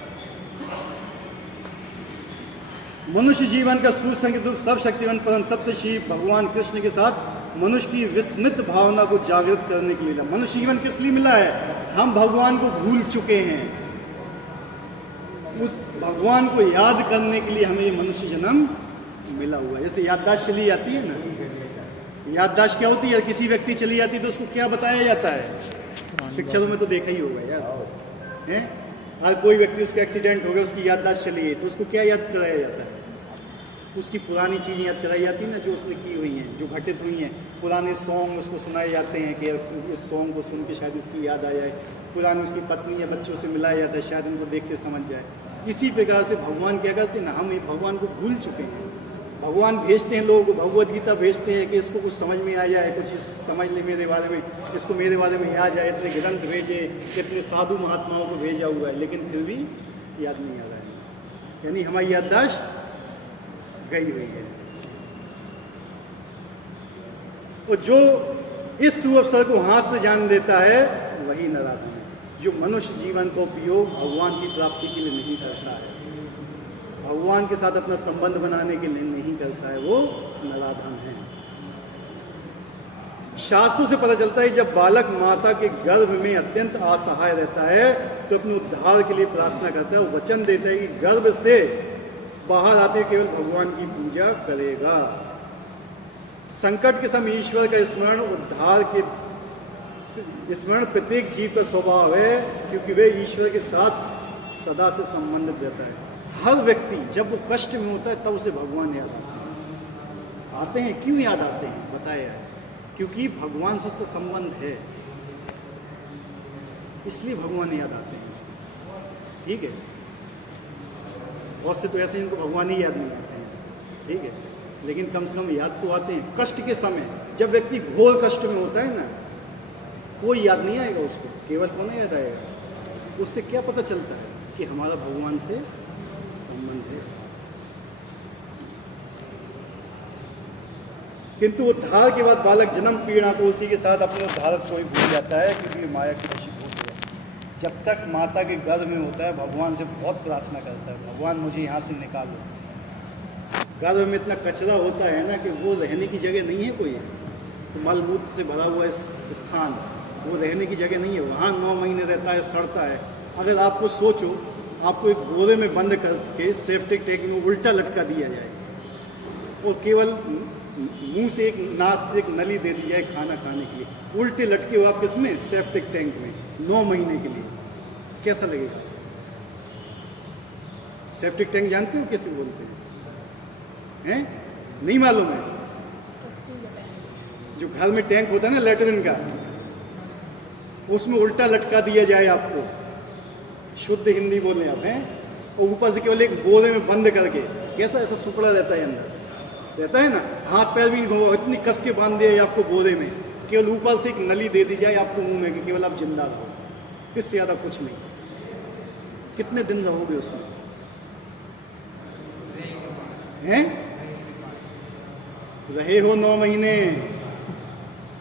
मनुष्य जीवन का सुसंगत सब शक्तिवान परम सत्य श्री भगवान कृष्ण के साथ मनुष्य की विस्मृत भावना को जागृत करने के लिए मनुष्य जीवन किस लिए मिला है? हम भगवान को भूल चुके हैं, उस भगवान को याद करने के लिए हमें मनुष्य जन्म मिला हुआ है। जैसे याददाश्त चली जाती है ना, याददाश्त क्या होती है? किसी व्यक्ति चली जाती है तो उसको क्या बताया जाता है? पिक्चरों में तो देखा ही होगा यार, हैं? आज कोई व्यक्ति उसका एक्सीडेंट हो गया, उसकी याददाश्त चली गई तो उसको क्या याद कराया जाता है? उसकी पुरानी चीज़ें याद कराई जाती है ना, जो उसने की हुई हैं, जो घटित हुई हैं। पुराने सॉन्ग उसको सुनाए जाते हैं कि इस सॉन्ग को सुन के शायद इसकी याद आ जाए। पुरानी उसकी पत्नी या बच्चों से मिलाया जाता है, शायद उनको देख के समझ जाए। इसी प्रकार से भगवान क्या करते हैं ना, हम भगवान को भूल चुके हैं। भगवान भेजते हैं लोग, भगवत गीता भेजते हैं कि इसको कुछ समझ में आ जाए, कुछ समझ ले मेरे बारे में, इसको मेरे बारे में याद जाए। इतने ग्रंथ भेजे, कितने साधु महात्माओं को भेजा हुआ है, लेकिन फिर भी याद नहीं आ रहा है। यानी हमारी याददाश्त गई हुई है। और जो इस सुअवसर को हाथ से जान देता है वही नराधम है। जो मनुष्य जीवन का उपयोग भगवान की प्राप्ति के लिए नहीं करता है, भगवान के साथ अपना संबंध बनाने के लिए नहीं करता है, वो नराधम है। शास्त्रों से पता चलता है जब बालक माता के गर्भ में अत्यंत असहाय रहता है तो अपने उद्धार के लिए प्रार्थना करता है। वो वचन देता है कि गर्भ से बाहर आते केवल भगवान की पूजा करेगा। संकट के समय ईश्वर का स्मरण, उद्धार के स्मरण प्रत्येक जीव का स्वभाव है, क्योंकि वे ईश्वर के साथ सदा से संबंधित रहता है। हर व्यक्ति जब वो कष्ट में होता है तब उसे भगवान याद आते हैं। क्यों याद आते हैं? बताया है, क्योंकि भगवान से उसका संबंध है। इसलिए भगवान याद आते हैं उसको, ठीक है। बहुत से तो ऐसे इनको भगवान ही याद नहीं आते हैं, ठीक है, लेकिन कम से कम याद तो आते हैं। कष्ट के समय जब व्यक्ति घोर कष्ट में होता है ना, कोई याद नहीं आएगा उसको, केवल कौन याद आएगा? उससे क्या पता चलता है कि हमारा भगवान से संबंध है। किंतु उद्धार के बाद बालक जन्म पीड़ा को उसी के साथ अपने उद्धारक को ही भूल जाता है, क्योंकि माया की वशीभूत है। जब तक माता के गर्भ में होता है भगवान से बहुत प्रार्थना करता है, भगवान मुझे यहाँ से निकालो। गर्भ में इतना कचरा होता है ना कि वो रहने की जगह नहीं है कोई, तो मलमूत्र से भरा हुआ स्थान, वो रहने की जगह नहीं है, वहाँ 9 महीने रहता है, सड़ता है। अगर आपको सोचो, आपको एक बोरे में बंद करके सेफ्टिक टैंक में उल्टा लटका दिया जाए और केवल मुंह से एक नाक से एक नली दे दी जाए खाना खाने के लिए, उल्टे लटके हो आप किसमें? सेफ्टिक टैंक में 9 महीने के लिए, कैसा लगेगा? सेफ्टिक टैंक जानते हो कैसे बोलते हैं? नहीं मालूम है? जो घर में टैंक होता है ना लैट्रिन का, उसमें उल्टा लटका दिया जाए आपको, शुद्ध हिंदी बोले आप हैं, और ऊपर से केवल एक बोरे में बंद करके, कैसा ऐसा सुपड़ा रहता है अंदर, रहता है ना, हाथ पैर भी नहीं घुमा, इतनी कस के बांध दिया आपको बोरे में, केवल ऊपर से एक नली दे दी जाए आपको मुंह में कि केवल आप जिंदा रहो, इससे ज़्यादा कुछ नहीं। कितने दिन रहोगे उसमें? हैं? रहे हो 9 महीने,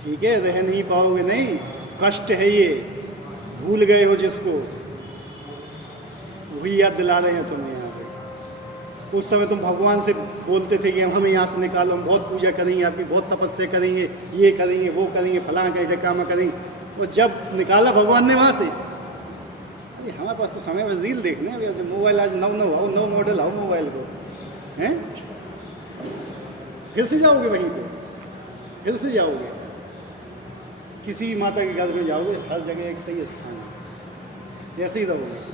ठीक है, रह नहीं पाओगे, नहीं, कष्ट है ये, भूल गए हो जिसको, वही याद दिला रहे हैं तुम्हें यहाँ पे। उस समय तुम भगवान से बोलते थे कि हमें यहाँ से निकालो, हम बहुत पूजा करेंगे आपकी, बहुत तपस्या करेंगे, ये करेंगे, वो करेंगे, फलां करेंगे, काम करेंगे, और जब निकाला भगवान ने वहाँ से, अरे हमारे पास तो समय बस रील देखने, अभी मोबाइल आज नौ मॉडल आओ मोबाइल को, हैं? फिर से जाओगे वहीं पे, फिर से जाओगे, किसी भी माता के घर में जाओगे, हर जगह एक सही स्थान है, ऐसे ही रहोगे।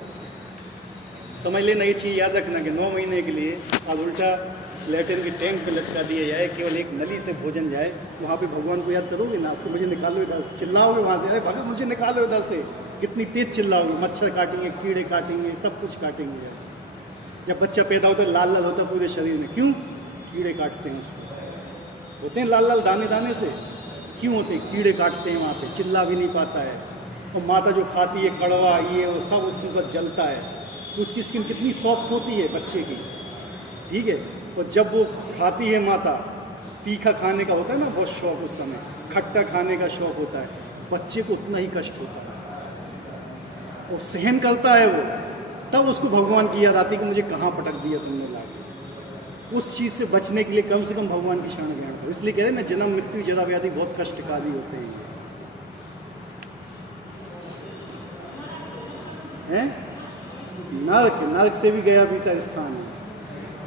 समझ लेना, ये चीज़ याद रखना कि 9 महीने के लिए आज उल्टा लैट्रिन के टैंक पे लटका दिया जाए, केवल एक नली से भोजन जाए, वहाँ पे भगवान को याद करोगे ना, आपको मुझे निकालो इधर से, चिल्लाओगे वहाँ से, अरे भगवान मुझे निकालो इधर से, कितनी तेज चिल्लाओगे, मच्छर काटेंगे, कीड़े काटेंगे, सब कुछ काटेंगे। जब बच्चा पैदा होता है लाल लाल होता है पूरे शरीर में, क्यों? कीड़े काटते हैं उसको, होते हैं लाल लाल दाने दाने से, क्यों होते हैं? कीड़े काटते हैं वहाँ पे, चिल्ला भी नहीं पाता है। और माता जो खाती है कड़वा ये वो सब उसके ऊपर जलता है, उसकी स्किन कितनी सॉफ्ट होती है बच्चे की, ठीक है। और जब वो खाती है माता, तीखा खाने का होता है ना बहुत शौक, उस समय खट्टा खाने का शौक होता है, बच्चे को उतना ही कष्ट होता है, वो सहन करता है वो, तब उसको भगवान की याद आती है कि मुझे कहाँ पटक दिया तुमने लाके। उस चीज़ से बचने के लिए कम से कम भगवान की शरण ग्रहण करो। इसलिए कह रहे हैं ना, जन्म मृत्यु जरा व्याधि बहुत कष्टकारी होते हैं। नरक, नरक से भी गया भीतर स्थान है,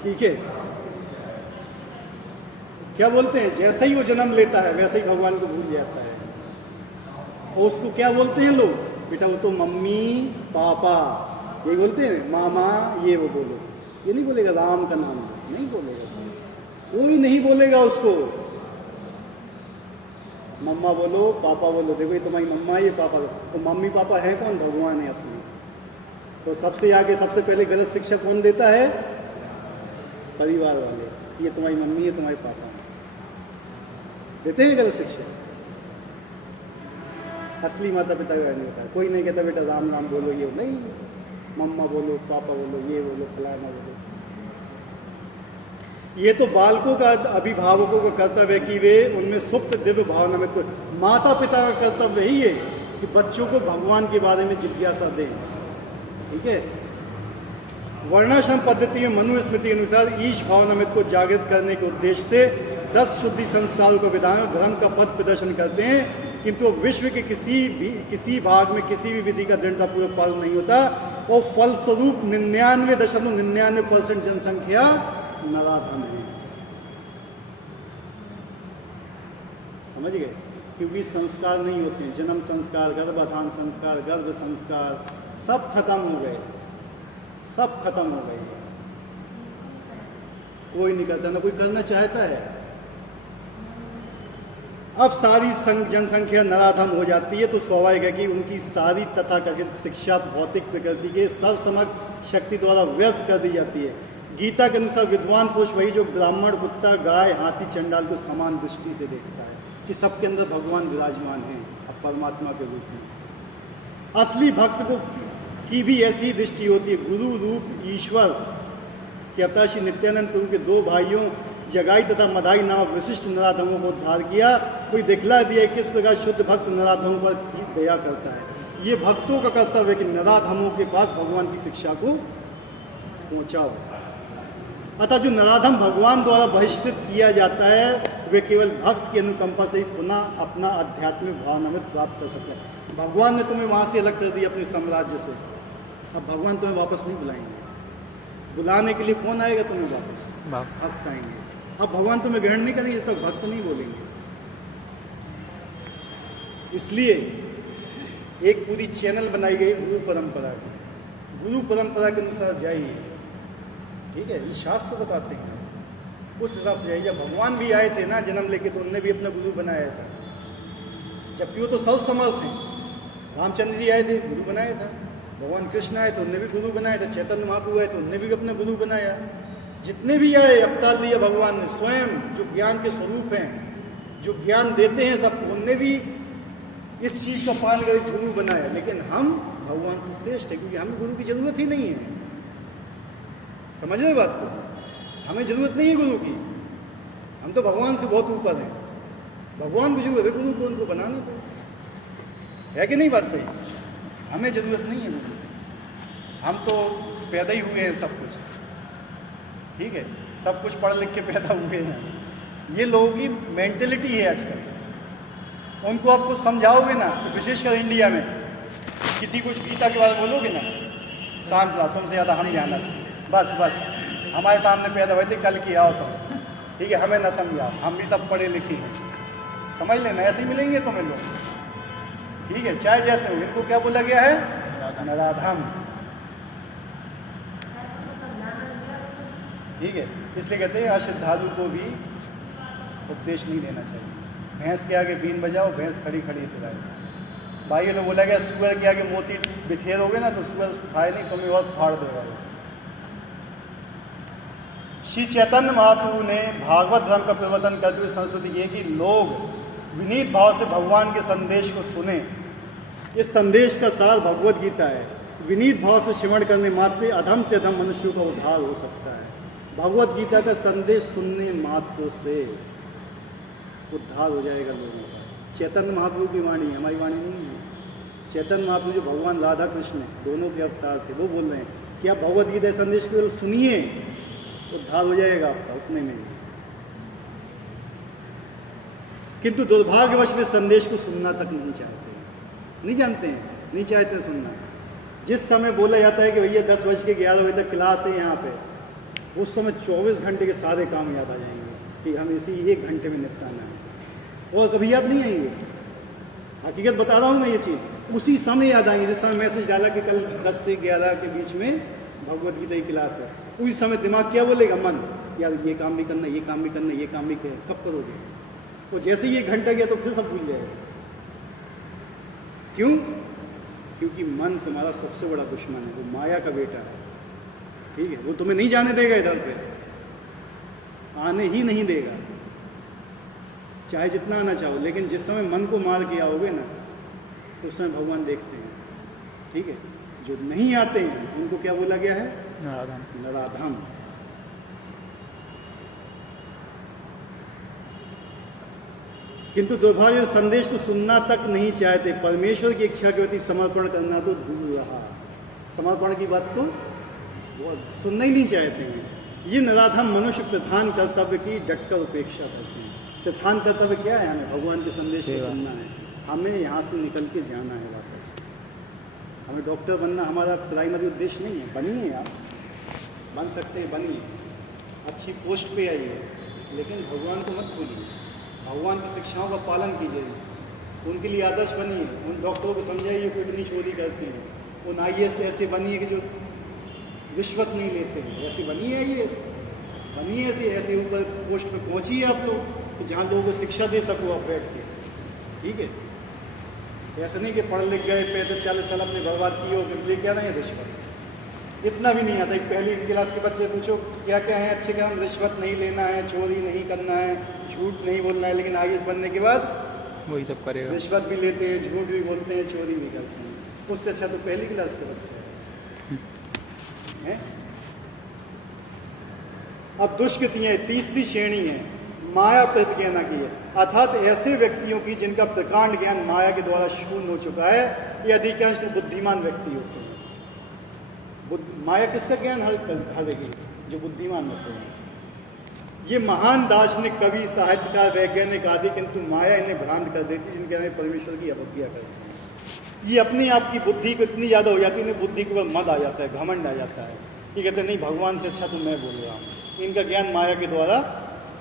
ठीक है। क्या बोलते हैं, जैसे ही वो जन्म लेता है वैसे ही भगवान को भूल जाता है। और उसको क्या बोलते हैं लोग, बेटा वो तो मम्मी पापा, ये बोलते हैं, मामा ये वो बोलो, ये नहीं बोलेगा राम का नाम, नहीं बोलेगा, कोई नहीं बोलेगा उसको। मम्मा बोलो, पापा बोलो, देखो ये तुम्हारी मम्मा ये पापा, तो मम्मी पापा है कौन? भगवान है असली। तो सबसे आगे सबसे पहले गलत शिक्षा कौन देता है? परिवार वाले, ये तुम्हारी मम्मी है तुम्हारे पापा, देते हैं गलत शिक्षा। असली माता पिता का नहीं होता है, कोई नहीं कहता बेटा राम राम बोलो, ये नहीं, मम्मा बोलो, पापा बोलो, ये बोलो, फलाना बोलो। ये तो बालकों का, अभिभावकों का कर्तव्य है कि वे उनमें सुप्त दिव्य भावना में, तो माता पिता का कर्तव्य ही है कि बच्चों को भगवान के बारे में जिज्ञासा दें, ठीक है। वर्णाश्रम पद्धति में मनुस्मृति के अनुसार ईश भावनामृत को जागृत करने के उद्देश्य से 10 शुद्धि संस्थानों को विधान और धर्म का पथ प्रदर्शन करते हैं, किंतु विश्व के किसी भाग में किसी भी विधि का दृढ़तापूर्वक पालन नहीं होता और फलस्वरूप 99.99% जनसंख्या नराधम है। समझ गए? क्योंकि संस्कार नहीं होते हैं, जन्म संस्कार, गर्भाधान संस्कार, गर्भ संस्कार सब खत्म हो गए, सब खत्म हो गए। कोई नहीं करता, ना कोई करना चाहता है। अब सारी जनसंख्या नराधम हो जाती है तो स्वाभाविक है कि उनकी सारी तथाकथित शिक्षा भौतिक प्रकृति के सर्वसमग्र शक्ति द्वारा व्यर्थ कर दी जाती है। गीता के अनुसार विद्वान पुरुष वही जो ब्राह्मण, कुत्ता, गाय, हाथी, चंडाल को समान दृष्टि से देखता है कि सबके अंदर भगवान विराजमान हैं अब परमात्मा के रूप में। असली भक्त को की भी ऐसी दृष्टि होती है। गुरु रूप ईश्वर के अवतार श्री नित्यानंद प्रभु के दो भाइयों जगाई तथा मदाई नामक विशिष्ट नराधमों को उद्धार किया। कोई दिखला दिया किस प्रकार शुद्ध भक्त नराधमों पर दया करता है। ये भक्तों का कर्तव्य है कि नराधमों के पास भगवान की शिक्षा को पहुंचाओ। अतः जो नराधम भगवान द्वारा बहिष्कृत किया जाता है वे केवल भक्त की अनुकंपा से ही पुनः अपना आध्यात्मिक भावनामृत प्राप्त कर सकते हैं। भगवान ने तुम्हें वहाँ से अलग कर दिया अपने साम्राज्य से, अब भगवान तुम्हें वापस नहीं बुलाएंगे। बुलाने के लिए कौन आएगा तुम्हें वापस? भक्त आएंगे। अब भगवान तुम्हें ग्रहण नहीं करेंगे जब तक भक्त नहीं बोलेंगे। इसलिए एक पूरी चैनल बनाई गई गुरु परंपरा की। गुरु परंपरा के अनुसार जाइए, ठीक है, ये शास्त्र बताते हैं, उस हिसाब से जाइए। जब भगवान भी आए थे ना जन्म लेके तो उनने भी अपना गुरु बनाया था, जबकि वो तो सब समर्थ हैं। रामचंद्र जी आए थे, गुरु बनाया था। भगवान कृष्ण आए तो उनने भी गुरु बनाया था। चैतन्य महाप्रभु आए तो उनने भी अपना गुरु बनाया। जितने भी आए अवतार लिया भगवान ने, स्वयं जो ज्ञान के स्वरूप हैं, जो ज्ञान देते हैं सब, उनने भी इस चीज़ का पालन करके गुरु बनाया। लेकिन हम भगवान से श्रेष्ठ है क्योंकि हमें गुरु की जरूरत ही नहीं है। समझ रहे बात को? हमें जरूरत नहीं है गुरु की, हम तो भगवान से बहुत ऊपर हैं। भगवान को जरूरत है गुरु को, उनको बनाने दो। है कि नहीं बात सही? हमें जरूरत नहीं है गुरु, हम तो पैदा ही हुए हैं सब कुछ, ठीक है, सब कुछ पढ़ लिख के पैदा हुए हैं। ये लोगों की मेंटेलिटी है आजकल। उनको आप कुछ समझाओगे ना, तो विशेषकर इंडिया में किसी कुछ गीता के बारे में बोलोगे ना, शांत रहो, तुमसे ज़्यादा हम जाना, बस बस हमारे सामने पैदा हुए थे, कल की आओ तुम, ठीक है, हमें ना समझाओ, हम भी सब पढ़े लिखे हैं, समझ लेना, ऐसे ही मिलेंगे तुम्हें लोग, ठीक है, चाहे जैसे हो। इनको क्या बोला गया है? नराधम, ठीक है। इसलिए कहते हैं अश्रद्धालु को भी उपदेश नहीं देना चाहिए। भैंस के आगे बीन बजाओ, भैंस खड़ी खड़ी तुराए। भाइयों ने बोला गया सुअर के आगे मोती बिखेरोगे ना तो सुअर खाए नहीं, तुम्हें और फाड़ देगा। श्री चैतन्य महाप्रभु ने भागवत धर्म का प्रवर्तन करते हुए संस्कृति ये कि लोग विनीत भाव से भगवान के संदेश को सुने। इस संदेश का सार भगवत गीता है। विनीत भाव से श्रवण करने मात्र से अधम मनुष्यों का उद्धार हो सकता है। भगवत गीता का संदेश सुनने मात्र से उद्धार हो जाएगा लोगों का। चैतन्य महाप्रभु की वाणी, हमारी वाणी नहीं है। चैतन्य महाप्रभु जो भगवान राधा कृष्ण दोनों के अवतार थे, वो बोल रहे हैं कि आप भगवत गीता संदेश केवल सुनिए, उद्धार हो जाएगा आपका उतने में। किंतु दुर्भाग्यवश वे संदेश को सुनना तक नहीं चाहते, नहीं जानते हैं, नहीं चाहते सुनना। जिस समय बोला जाता है कि भैया 10 बज के 11 बजे तक क्लास है यहाँ पे, उस समय 24 घंटे के सारे काम याद आ जाएंगे कि हम इसी 1 घंटे में निपटाना है, और कभी याद नहीं आएंगे। हकीकत बता रहा हूँ मैं ये चीज़, उसी समय याद आएंगे जिस समय मैसेज डाला कि कल 10 से 11 के बीच में भगवत गीता की क्लास है। उसी समय दिमाग क्या बोलेगा? मन, यार ये काम भी करना, ये काम भी करना, ये काम भी करना, कब करोगे? तो जैसे ही 1 घंटा गया तो फिर सब भूल जाएगा। क्यों? क्योंकि मन तुम्हारा सबसे बड़ा दुश्मन है, वो माया का बेटा है, ठीक है, वो तुम्हें नहीं जाने देगा, इधर पे आने ही नहीं देगा, चाहे जितना आना चाहो। लेकिन जिस समय मन को मार के आओगे ना, उस समय भगवान देखते हैं, ठीक है। जो नहीं आते हैं उनको क्या बोला गया है? नराधम। नराधम। किंतु दुर्भाग्य संदेश को सुनना तक नहीं चाहते। परमेश्वर की इच्छा के प्रति समर्पण करना तो दूर रहा, समर्पण की बात तो वो सुनना ही नहीं चाहते हैं। ये नराधम मनुष्य प्रधान कर्तव्य की डटकर उपेक्षा करते हैं। प्रधान कर्तव्य क्या है? हमें भगवान के संदेश को सुनना है, हमें यहाँ से निकल के जाना है वापस। हमें डॉक्टर बनना हमारा प्राइमरी उद्देश्य नहीं है। बनिए, आप बन सकते हैं, बनिए, अच्छी पोस्ट पे आइए, लेकिन भगवान को मत भूलिए। भगवान की शिक्षाओं का पालन कीजिए, उनके लिए आदर्श बनिए। उन डॉक्टरों को समझाइए कोई नहीं चोरी करते हैं। उन IAS ऐसे बनिए कि जो रिश्वत नहीं लेते हैं, ऐसे बनिए। IAS बनिए, ऐसे ऊपर पोस्ट पे पहुँचिए आप लोग। कि जहाँ लोगों को शिक्षा दे सको आप बैठ के, ठीक है। ऐसा नहीं कि पढ़ लिख गए 35-40 साल अपने बर्बाद किए हो फिर लेके आना है रिश्वत, इतना भी नहीं आता। एक पहली क्लास के बच्चे पूछो क्या क्या है अच्छे काम, रिश्वत नहीं लेना है, चोरी नहीं करना है, झूठ नहीं बोलना है, लेकिन IAS बनने के बाद वही सब करेगा। रिश्वत भी लेते हैं, झूठ भी बोलते हैं, चोरी भी करते हैं। उससे अच्छा तो पहली क्लास के बच्चे हैं। अब दुष्कृतियाँ तीसरी श्रेणी है माया प्रतिज्ञाना की है, अर्थात ऐसे व्यक्तियों की जिनका प्रकांड ज्ञान माया के द्वारा शून्य हो चुका है। ये अधिकांश बुद्धिमान व्यक्ति होते हैं। माया किसका ज्ञान हरेगी? जो बुद्धिमान होते हैं। ये महान दार्शनिक, कवि, साहित्यकार, वैज्ञानिक आदि, किंतु माया इन्हें भ्रांत कर देती है, जिनके अंदर परमेश्वर की अवज्ञा करते हैं। ये अपने आप की बुद्धि को इतनी ज़्यादा हो जाती है, इन्हें बुद्धि के ऊपर मद आ जाता है, घमंड आ जाता है। ये कहते हैं नहीं भगवान से अच्छा तो मैं बोल रहा हूँ। इनका ज्ञान माया के द्वारा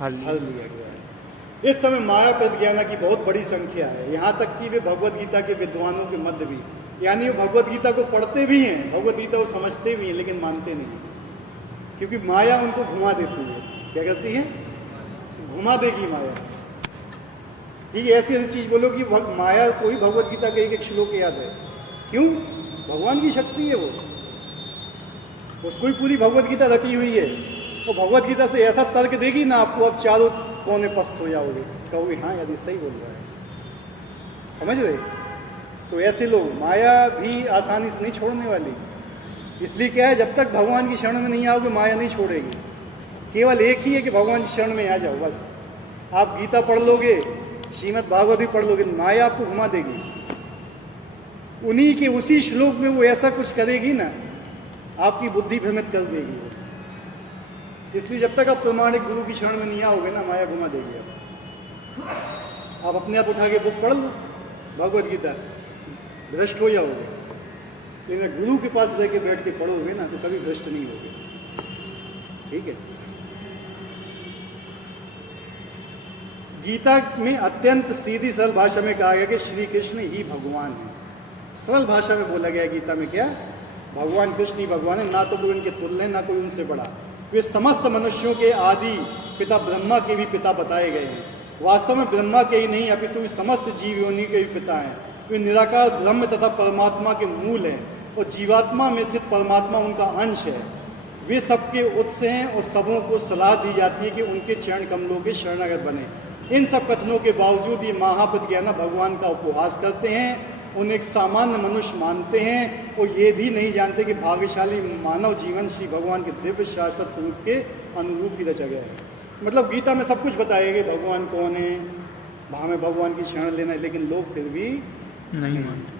हल लिया गया है। इस समय माया प्रतिज्ञाना की बहुत बड़ी संख्या है, यहाँ तक कि वे भगवत गीता के विद्वानों के मध्य भी, यानी वो भगवत गीता को पढ़ते भी हैं, भगवत गीता को समझते भी हैं, लेकिन मानते नहीं, क्योंकि माया उनको घुमा देती है। क्या करती है? घुमा देगी माया। ठीक है, ऐसी ऐसी चीज़ बोलो कि माया को ही भगवत गीता का एक श्लोक याद है। क्यों? भगवान की शक्ति है वो, उसको ही पूरी भगवत गीता रटी हुई है। वो भगवत गीता से ऐसा तर्क देगी ना आपको, आप चारों कोने पस्त हो जाओगे, कहोगे हाँ यार ये सही बोल रहा है। समझ रहे? तो ऐसे लोग माया भी आसानी से नहीं छोड़ने वाली। इसलिए क्या है, जब तक भगवान की शरण में नहीं आओगे माया नहीं छोड़ेगी। केवल एक ही है कि भगवान की शरण में आ जाओ बस। आप गीता पढ़ लोगे, श्रीमद् भागवत भी पढ़ लोगे, माया आपको घुमा देगी। उन्हीं के उसी श्लोक में वो ऐसा कुछ करेगी ना, आपकी बुद्धि भ्रमित कर देगी वो। इसलिए जब तक आप प्रमाणिक गुरु की शरण में नहीं आओगे ना, माया घुमा देगी आप अपने आप उठा के बुक पढ़ लो भगवत गीता, भ्रष्ट हो जाओगे। लेकिन गुरु के पास रह के बैठ के पढ़ोगे ना तो कभी भ्रष्ट नहीं होगे। ठीक है। गीता में अत्यंत सीधी सरल भाषा में कहा गया कि श्री कृष्ण ही भगवान है। सरल भाषा में बोला गया गीता में, क्या? भगवान कृष्ण ही भगवान है, ना तो कोई उनके तुल्य है ना कोई उनसे बड़ा। वे समस्त मनुष्यों के आदि पिता ब्रह्मा के भी पिता बताए गए हैं। वास्तव में ब्रह्मा के ही नहीं अपितु समस्त जीव योनि के भी पिता हैं। वे निराकार ब्रह्म तथा परमात्मा के मूल हैं और जीवात्मा में स्थित परमात्मा उनका अंश है। वे सबके उत्स हैं और सबों को सलाह दी जाती है कि उनके चरण कमलों के शरणागत बने। इन सब कथनों के बावजूद ये महाप्रज्ञाना भगवान का उपहास करते हैं, उन्हें एक सामान्य मनुष्य मानते हैं और ये भी नहीं जानते कि भाग्यशाली मानव जीवन श्री भगवान के दिव्य शाश्वत स्वरूप के अनुरूप ही रचा गया है। मतलब गीता में सब कुछ बताया गया, भगवान कौन है, हमें भगवान की शरण लेना है, लेकिन लोग फिर भी नहीं मानते।